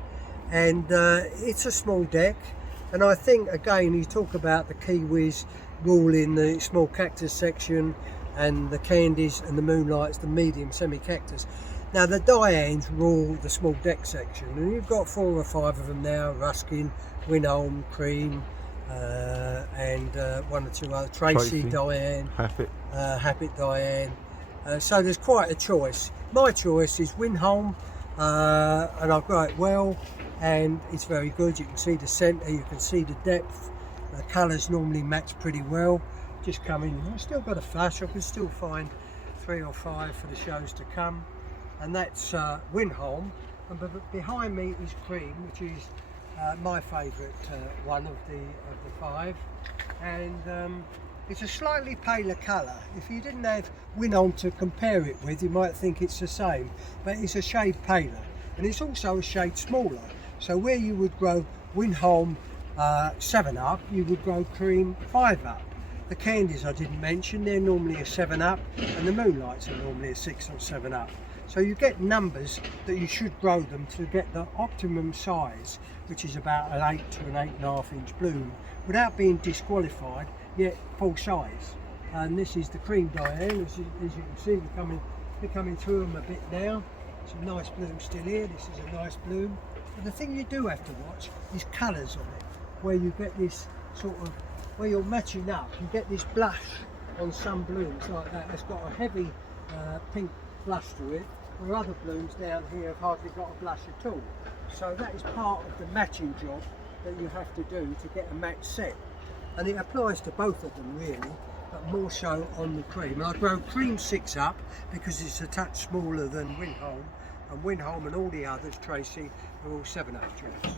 and it's a small deck. And I think, again, you talk about the Kiwis ruling the small cactus section, and the Candies and the Moonlights, the medium semi-cactus. Now the Dianes rule the small deck section, and you've got 4 or 5 of them now: Ruskin, Winholm, Cream, and 1 or 2 other, Tracy Diane, Happet Diane. So there's quite a choice. My choice is Winholm, and I grow it well, and it's very good. You can see the centre, you can see the depth. The colours normally match pretty well. Just come in. I've still got a flash. I can still find 3 or 5 for the shows to come. And that's Winholm, and behind me is Cream, which is my favourite one of the 5, and it's a slightly paler colour. If you didn't have Winholm to compare it with, you might think it's the same, but it's a shade paler, and it's also a shade smaller. So where you would grow Winholm 7 up, you would grow Cream 5 up. The candies I didn't mention, they're normally a 7-up, and the moonlights are normally a 6 or 7-up. So you get numbers that you should grow them to get the optimum size, which is about an 8 to an 8.5 inch bloom, without being disqualified, yet full size. And this is the cream Diane, as you can see, we're coming through them a bit now. Some nice bloom still here, this is a nice bloom. But the thing you do have to watch is colours on it, where you get this sort of, where you're matching up, you get this blush on some blooms like that. It's got a heavy pink blush to it, where other blooms down here have hardly got a blush at all. So that is part of the matching job that you have to do to get a match set. And it applies to both of them really, but more so on the cream. And I grow cream 6-up because it's a touch smaller than Windholm, and Windholm and all the others, Tracy, are all 7-up jobs.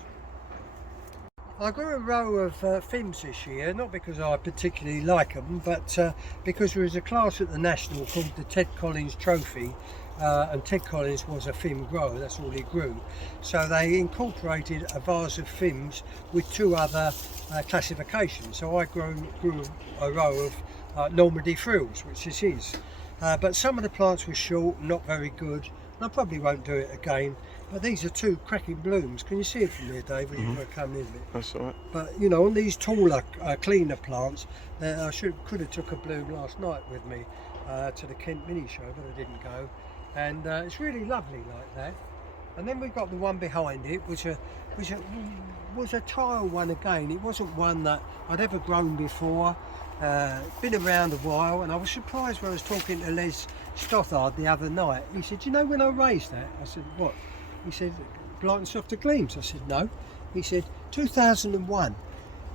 I grew a row of Fims this year, not because I particularly like them, but because there is a class at the National called the Ted Collins Trophy, and Ted Collins was a Fim grower, that's all he grew. So they incorporated a vase of Fims with 2 other classifications. So I grew a row of Normandy frills, which is his. But some of the plants were short, not very good. I probably won't do it again, but these are 2 cracking blooms. Can you see it from there, Dave, when you were coming in a bit? That's all right. But you know, on these taller, cleaner plants, I could have took a bloom last night with me to the Kent mini show, but I didn't go. And it's really lovely like that. And then we've got the one behind it, which was a trial one again. It wasn't one that I'd ever grown before. Been around a while, and I was surprised when I was talking to Les Stothard the other night. He said, "You know when I raised that?" I said, "What?" He said, "Blight and Softer Gleams." I said, "No." He said, 2001.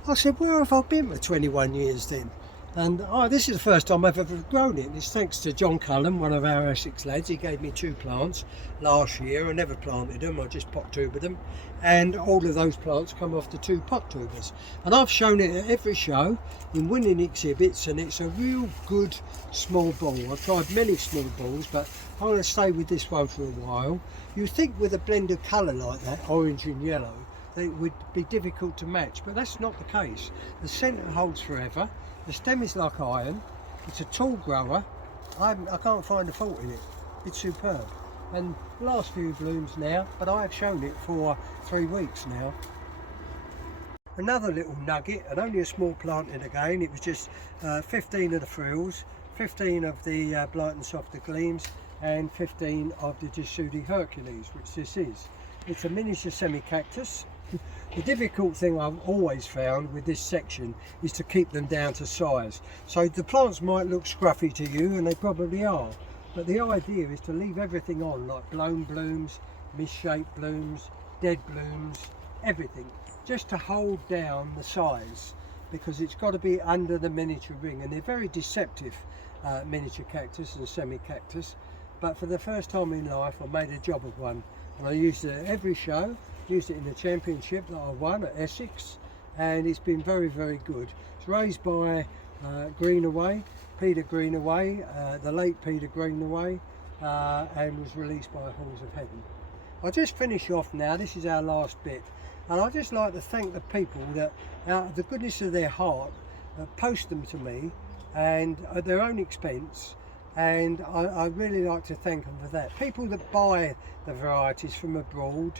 I said, "Where have I been for 21 years then?" And this is the first time I've ever grown it. It's thanks to John Cullen, one of our Essex lads. He gave me 2 plants last year. I never planted them, I just pot tubered them. And all of those plants come off the 2 pot tubers. And I've shown it at every show in winning exhibits, and it's a real good small ball. I've tried many small balls, but I'm going to stay with this one for a while. You think with a blend of colour like that, orange and yellow, that it would be difficult to match, but that's not the case. The centre holds forever. The stem is like iron, it's a tall grower, I can't find a fault in it, it's superb. And the last few blooms now, but I have shown it for 3 weeks now. Another little nugget, and only a small planting again, it was just 15 of the frills, 15 of the Blight and Softer Gleams, and 15 of the Jisudi Hercules, which this is. It's a miniature semi-cactus. The difficult thing I've always found with this section is to keep them down to size. So the plants might look scruffy to you, and they probably are, but the idea is to leave everything on, like blown blooms, misshaped blooms, dead blooms, everything, just to hold down the size, because it's got to be under the miniature ring. And they're very deceptive, miniature cactus and semi-cactus, but for the first time in life I made a job of one, and I used it at every show. Used it in the championship that I won at Essex, and it's been very, very good. It's raised by Greenaway, Peter Greenaway, the late Peter Greenaway, and was released by Halls of Heaven. I'll just finish off now, this is our last bit, and I'd just like to thank the people that, out of the goodness of their heart, post them to me, and at their own expense. And I really like to thank them for that. People that buy the varieties from abroad,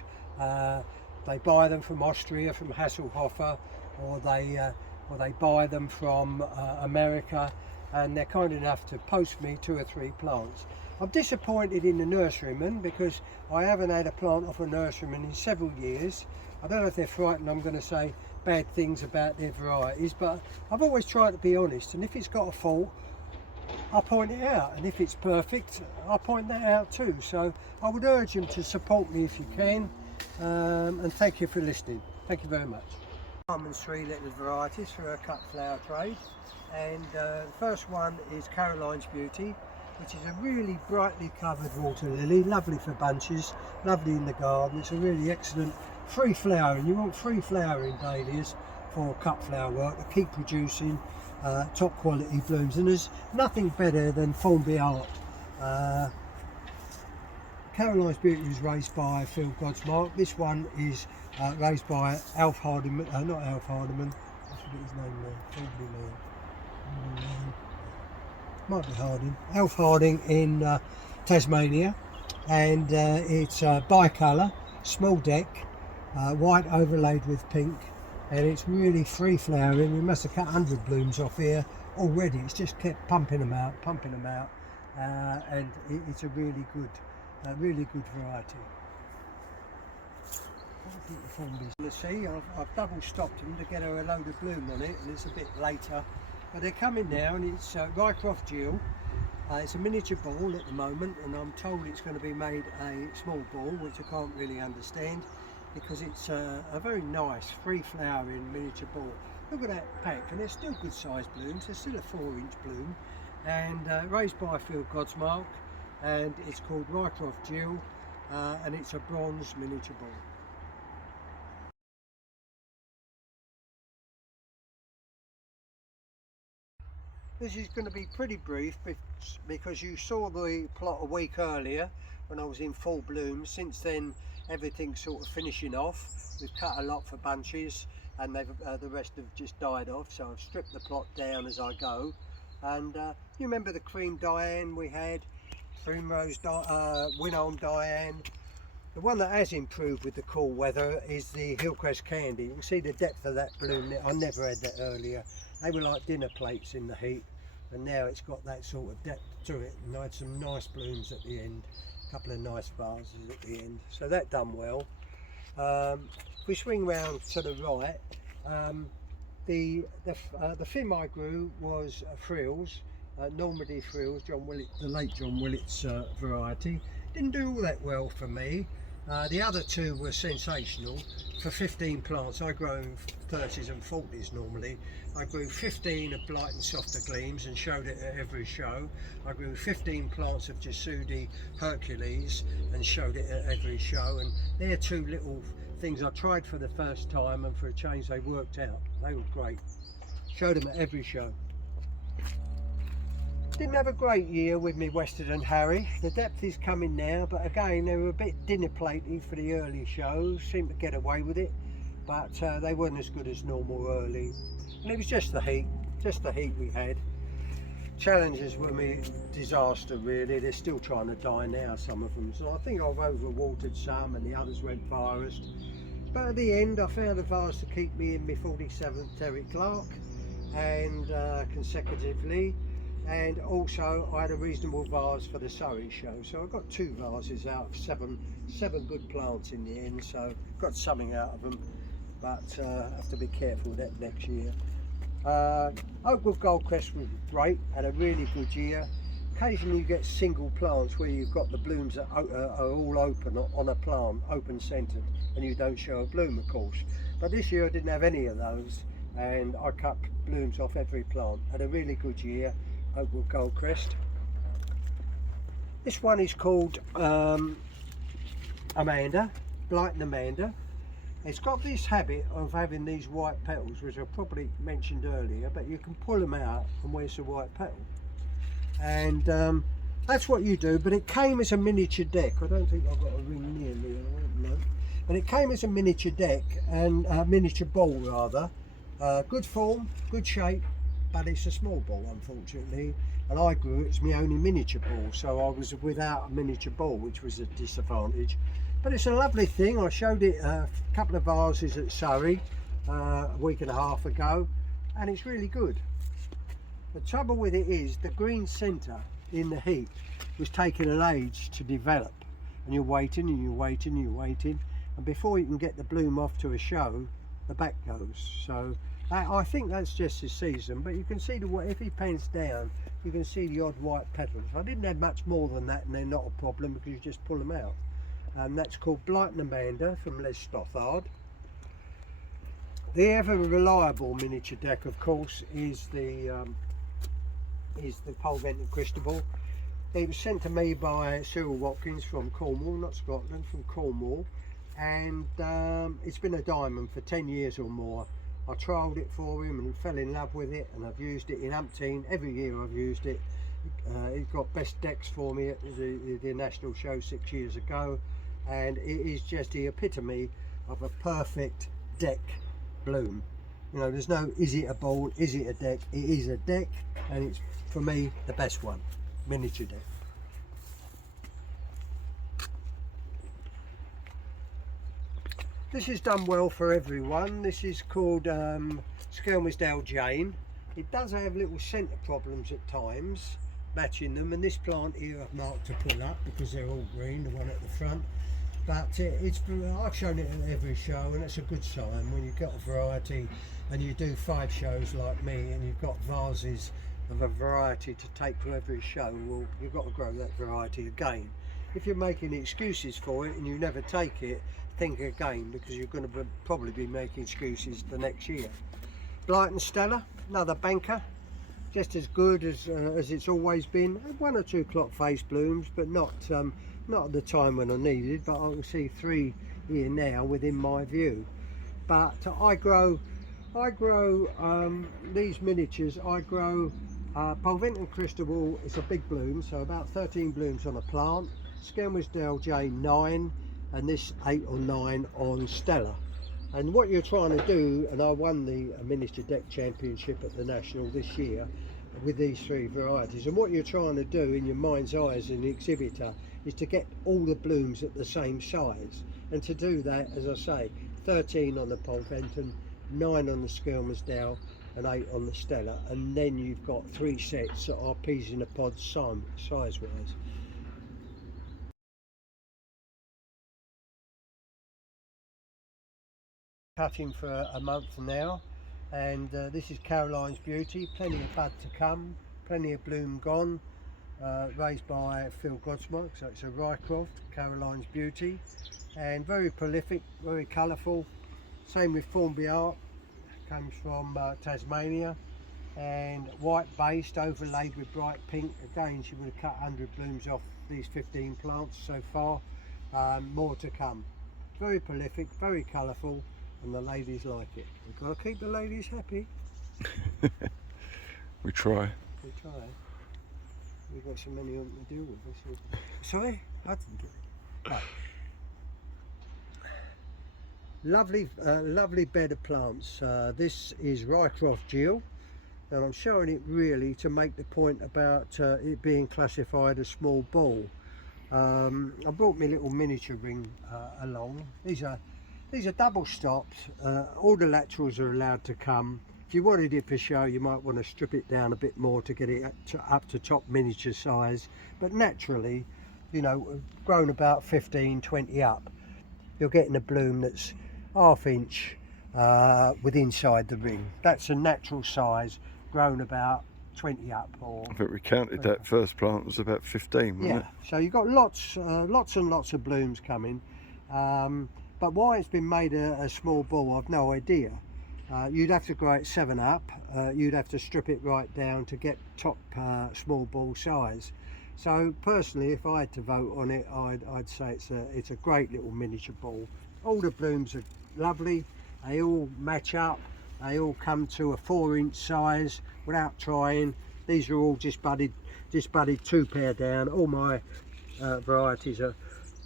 they buy them from Austria, from Hasselhofer, or they buy them from America, and they're kind enough to post me 2 or 3 plants. I'm disappointed in the nurserymen because I haven't had a plant off a nurseryman in several years. I don't know if they're frightened I'm going to say bad things about their varieties, but I've always tried to be honest, and if it's got a fault, I'll point it out, and if it's perfect, I'll point that out too. So I would urge them to support me if you can, and thank you for listening. Thank you very much. Harmon's 3 little varieties for a cut flower trade, and the first one is Caroline's Beauty, which is a really brightly covered water lily, lovely for bunches, lovely in the garden. It's a really excellent free flowering. You want free flowering dahlias for cut flower work to keep producing top quality blooms, and there's nothing better than Formby art. Caroline's Beauty was raised by Phil Godsmark. This one is raised by Alf Hardiman, not Alf Hardiman, I forget his name now, Might be Harding. Elf Harding in Tasmania, and it's bicolour, small deck, white overlaid with pink, and it's really free flowering. We must have cut 100 blooms off here already. It's just kept pumping them out, and it's a really good variety. I think the form is going to see. I've double stopped them to get her a load of bloom on it, and it's a bit later, but they're coming now, and it's Ryecroft Jewel. It's a miniature ball at the moment, and I'm told it's going to be made a small ball, which I can't really understand, because it's a very nice free flowering miniature ball. Look at that pack, and they're still good sized blooms. They're still a 4-inch bloom, and raised by Field Godsmark, and it's called Ryecroft Jewel, and it's a bronze miniature ball. This is going to be pretty brief because you saw the plot a week earlier when I was in full bloom. Since then everything's sort of finishing off. We've cut a lot for bunches, and the rest have just died off, so I've stripped the plot down as I go. And you remember the cream Diane we had, primrose Winholm Diane. The one that has improved with the cool weather is the Hillcrest Candy. You can see the depth of that bloom. I never had that earlier. They were like dinner plates in the heat, and now it's got that sort of depth to it, and I had some nice blooms at the end, a couple of nice vases at the end, so that done well. If we swing round to the right, the Fim I grew was frills, Normandy frills, the late John Willett's variety. Didn't do all that well for me. The other two were sensational. For 15 plants, I grow in 30s and 40s normally. I grew 15 of Blight and Softer Gleams and showed it at every show. I grew 15 plants of Jasudi Hercules and showed it at every show. And they're two little things I tried for the first time, and for a change they worked out. They were great. Showed them at every show. Didn't have a great year with me Westerton Harry. The depth is coming now, but again they were a bit dinner platey for the early shows. Seemed to get away with it, but they weren't as good as normal early. And it was just the heat we had. Challenges were me disaster really. They're still trying to die now, some of them. So I think I've overwatered some, and the others went virused. But at the end I found a vase to keep me in my 47th Terry Clark, and consecutively. And also I had a reasonable vase for the Surrey show, so I got 2 vases out of 7 good plants in the end, so got something out of them, but I have to be careful that next year. Oakwood Goldcrest was great, had a really good year. Occasionally you get single plants where you've got the blooms that are all open on a plant, open centred, and you don't show a bloom of course. But this year I didn't have any of those, and I cut blooms off every plant. Had a really good year. Oakwood Goldcrest. This one is called Amanda, Blight and Amanda. It's got this habit of having these white petals, which I probably mentioned earlier, but you can pull them out and where's the white petal. And that's what you do, but it came as a miniature deck. I don't think I've got a ring near me, I don't know. But it came as a miniature deck, and a miniature ball rather. Good form, good shape, but it's a small ball unfortunately, and I grew it as my only miniature ball, so I was without a miniature ball, which was a disadvantage. But it's a lovely thing. I showed it a couple of vases at Surrey a week and a half ago, and it's really good. The trouble with it is the green centre in the heat was taking an age to develop, and you're waiting and you're waiting and you're waiting, and before you can get the bloom off to a show, the back goes. So I think that's just his season, but you can see if he pans down, you can see the odd white petals. I didn't have much more than that, and they're not a problem because you just pull them out. And that's called Blight and Amanda from Les Stothard. The ever reliable miniature deck, of course, is the Pole Ventum Cristobal. It was sent to me by Cyril Watkins from Cornwall, not Scotland, from Cornwall, and it's been a diamond for 10 years or more. I trialled it for him and fell in love with it, and I've used it in umpteen. Every year I've used it. He got best decks for me at the national show 6 years ago, and it is just the epitome of a perfect deck bloom. You know, there's no is it a ball, is it a deck? It is a deck, and it's for me the best one, miniature deck. This is done well for everyone. This is called Sherwood Jane. It does have little centre problems at times, matching them, and this plant here I've marked to pull up because they're all green, the one at the front. But I've shown it at every show, and it's a good sign when you've got a variety and you do 5 shows like me and you've got vases of a variety to take to every show. Well, you've got to grow that variety again. If you're making excuses for it and you never take it, think again, because you're going to probably be making excuses the next year. Blight and Stella, another banker, just as good as it's always been. 1 or 2 clock face blooms, but not at the time when I needed, but I can see 3 here now within my view. But I grow these miniatures. I grow Ventum Crystal. It's a big bloom, so about 13 blooms on a plant. Sherwood Jane 9, and this 8 or 9 on Stella. And what you're trying to do, and I won the miniature deck championship at the National this year with these 3 varieties, and what you're trying to do in your mind's eye as an exhibitor is to get all the blooms at the same size. And to do that, as I say, 13 on the Ventum, 9 on the Sherwood and 8 on the Stella, and then you've got 3 sets that are peas in a pod size wise. Cutting for a month now, and this is Caroline's Beauty. Plenty of bud to come, plenty of bloom gone. Raised by Phil Godsmark, so it's a Ryecroft, Caroline's Beauty, and very prolific, very colourful. Same with Formby Art, comes from Tasmania, and white based, overlaid with bright pink. Again, she would have cut 100 blooms off these 15 plants so far. More to come. Very prolific, very colourful, and the ladies like it. We've got to keep the ladies happy. We try. We try. We've got so many of them to deal with. Sorry? I didn't get it. Oh. Lovely bed of plants. This is Ryecroft Jewel, and I'm showing it really to make the point about it being classified as small ball. I brought my little miniature ring along. These are double stopped. All the laterals are allowed to come. If you wanted it for show, you might want to strip it down a bit more to get it up to top miniature size, but naturally, you know, grown about 15, 20 up, you're getting a bloom that's ½ inch with inside the ring. That's a natural size, grown about 20 up. Or I think we counted that first plant was about 15, wasn't it? So you've got lots and lots of blooms coming, but why it's been made a small ball, I've no idea. You'd have to grow it 7 up, you'd have to strip it right down to get top small ball size. So personally, if I had to vote on it, I'd say it's a great little miniature ball. All the blooms are lovely, they all match up, they all come to a 4-inch size without trying. These are all just budded 2 pair down. All my varieties are,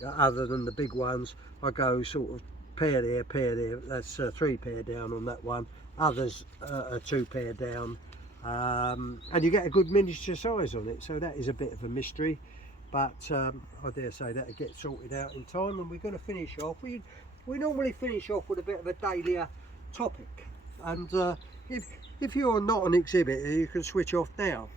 other than the big ones, I go sort of pair there, that's 3 pair down on that one. Others are 2 pair down, and you get a good miniature size on it, so that is a bit of a mystery, but I dare say that'll get sorted out in time. And we're going to finish off, we normally finish off with a bit of a dahlia topic, and if you're not an exhibitor, you can switch off now,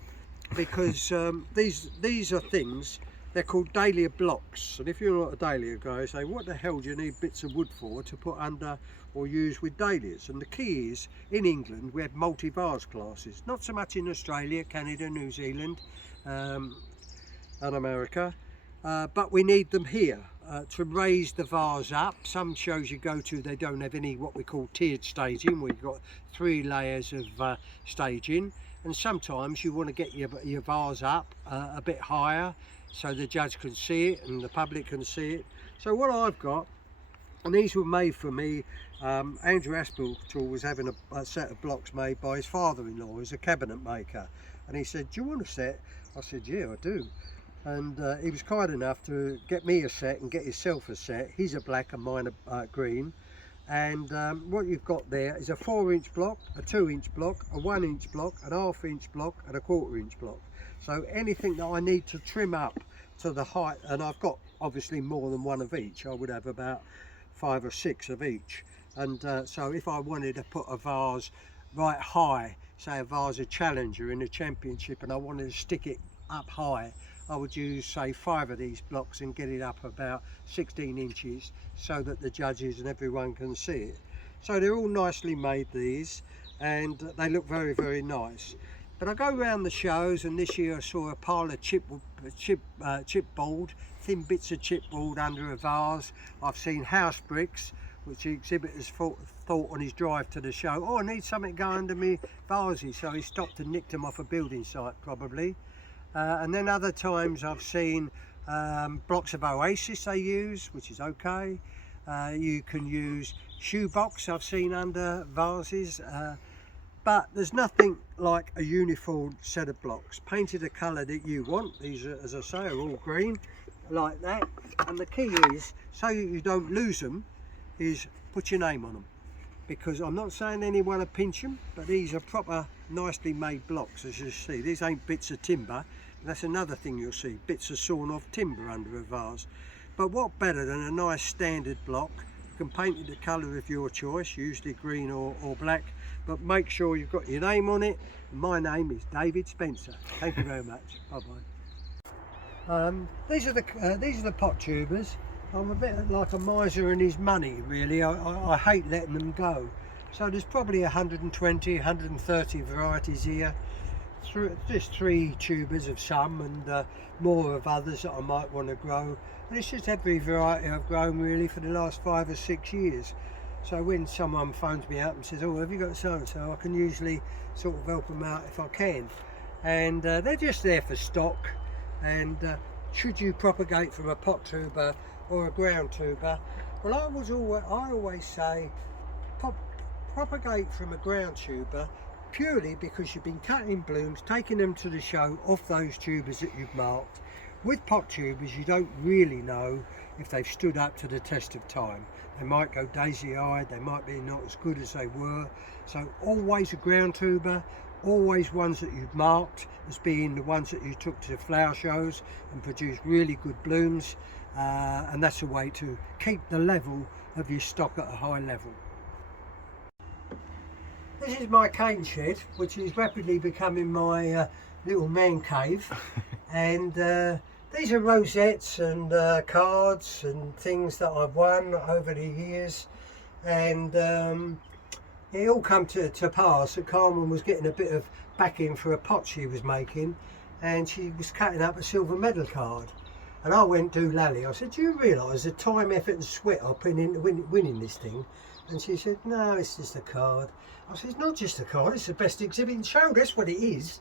because these are things. They're called dahlia blocks, and if you're not a dahlia guy, you say, what the hell do you need bits of wood for to put under or use with dahlias? And the key is, in England we have multi-vase classes, not so much in Australia, Canada, New Zealand and America, but we need them here to raise the vase up. Some shows you go to, they don't have any what we call tiered staging, where you've got 3 layers of staging, and sometimes you want to get your vase up a bit higher, so the judge can see it and the public can see it. So what I've got, and these were made for me, Andrew Aspinall was having a set of blocks made by his father-in-law, who's a cabinet maker, and he said, do you want a set? I said, yeah, I do. And he was kind enough to get me a set and get himself a set. He's a black and mine a green, And what you've got there is a 4-inch block, a 2-inch block, a 1-inch block, an 1/2-inch block and a 1/4-inch block. So anything that I need to trim up to the height, and I've got obviously more than one of each, I would have about 5 or 6 of each. And so if I wanted to put a vase right high, say a vase of Challenger in a championship, and I wanted to stick it up high, I would use say 5 of these blocks and get it up about 16 inches so that the judges and everyone can see it. So they're all nicely made, these, and they look very, very nice. But I go around the shows, and this year I saw a pile of chipboard, thin bits of chipboard under a vase. I've seen house bricks, which the exhibitors thought on his drive to the show, oh, I need something to go under me vases, so he stopped and nicked them off a building site probably. And then other times I've seen blocks of Oasis they use, which is okay. You can use shoebox I've seen under vases, but there's nothing like a uniform set of blocks painted a colour that you want. These are, as I say, are all green like that, and the key is, so that you don't lose them, is put your name on them, because I'm not saying anyone to pinch them, but these are proper nicely made blocks. As you see, these ain't bits of timber. That's another thing you'll see, bits of sawn off timber under a vase. But what better than a nice standard block? You can paint it the colour of your choice, usually green or black, but make sure you've got your name on it. My name is David Spencer. Thank you very much. Bye bye. These are the pot tubers. I'm a bit like a miser and his money, really. I hate letting them go. So there's probably 120, 130 varieties here. Just 3 tubers of some, and more of others that I might want to grow. And it's just every variety I've grown really for the last 5 or 6 years. So when someone phones me up and says, oh, have you got so and so, I can usually sort of help them out if I can. And they're just there for stock. And should you propagate from a pot tuber or a ground tuber, well, I always say propagate from a ground tuber, purely because you've been cutting blooms, taking them to the show off those tubers that you've marked. With pot tubers, you don't really know if they've stood up to the test of time. They might go daisy-eyed, they might be not as good as they were. So always a ground tuber, always ones that you've marked as being the ones that you took to the flower shows and produced really good blooms. And that's a way to keep the level of your stock at a high level. This is my cane shed, which is rapidly becoming my little man cave. And these are rosettes and cards and things that I've won over the years. And it all come to pass that Carmen was getting a bit of backing for a pot she was making, and she was cutting up a silver medal card. And I went to Lally, I said, do you realise the time, effort and sweat I put into winning this thing? And she said, no, it's just a card. I said, it's not just a card, it's the best exhibit in the show, that's what it is.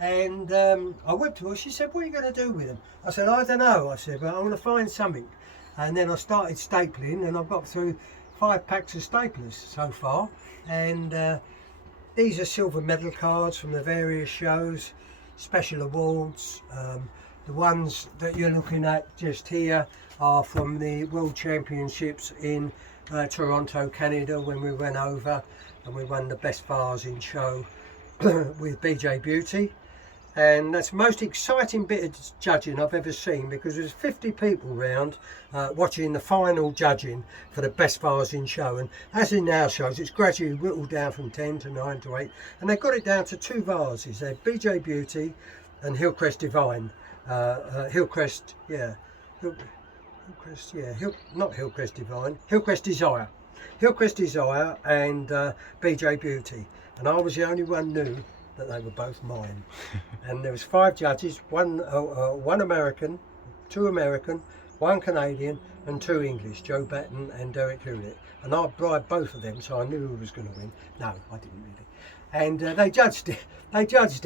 And I went to her, she said, what are you going to do with them? I said, I don't know. I said, but I'm going to find something. And then I started stapling, and I've got through 5 packs of staplers so far. And these are silver medal cards from the various shows, special awards. The ones that you're looking at just here are from the World Championships in Toronto, Canada, when we went over and we won the best vase in show with BJ Beauty. And that's the most exciting bit of judging I've ever seen, because there's 50 people round watching the final judging for the best vase in show. And as in our shows, it's gradually whittled down from 10 to 9 to 8, and they've got it down to 2 vases. They're BJ Beauty and Hillcrest Divine. Hillcrest, yeah, Hillcrest, yeah, not Hillcrest Divine, Hillcrest Desire. Hillcrest Desire and BJ Beauty. And I was the only one knew that they were both mine. And there was 5 judges, one American, 2 American, 1 Canadian and 2 English, Joe Batten and Derek Hewlett. And I bribed both of them, so I knew who was going to win. No, I didn't really. And they judged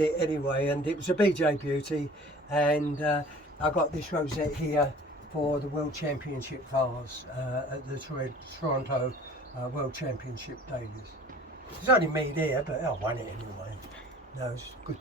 it anyway, and it was a BJ Beauty. And I got this rosette here for the World Championship vase at the Toronto World Championship Dailies. There's only me there, but I won it anyway. No, it's good.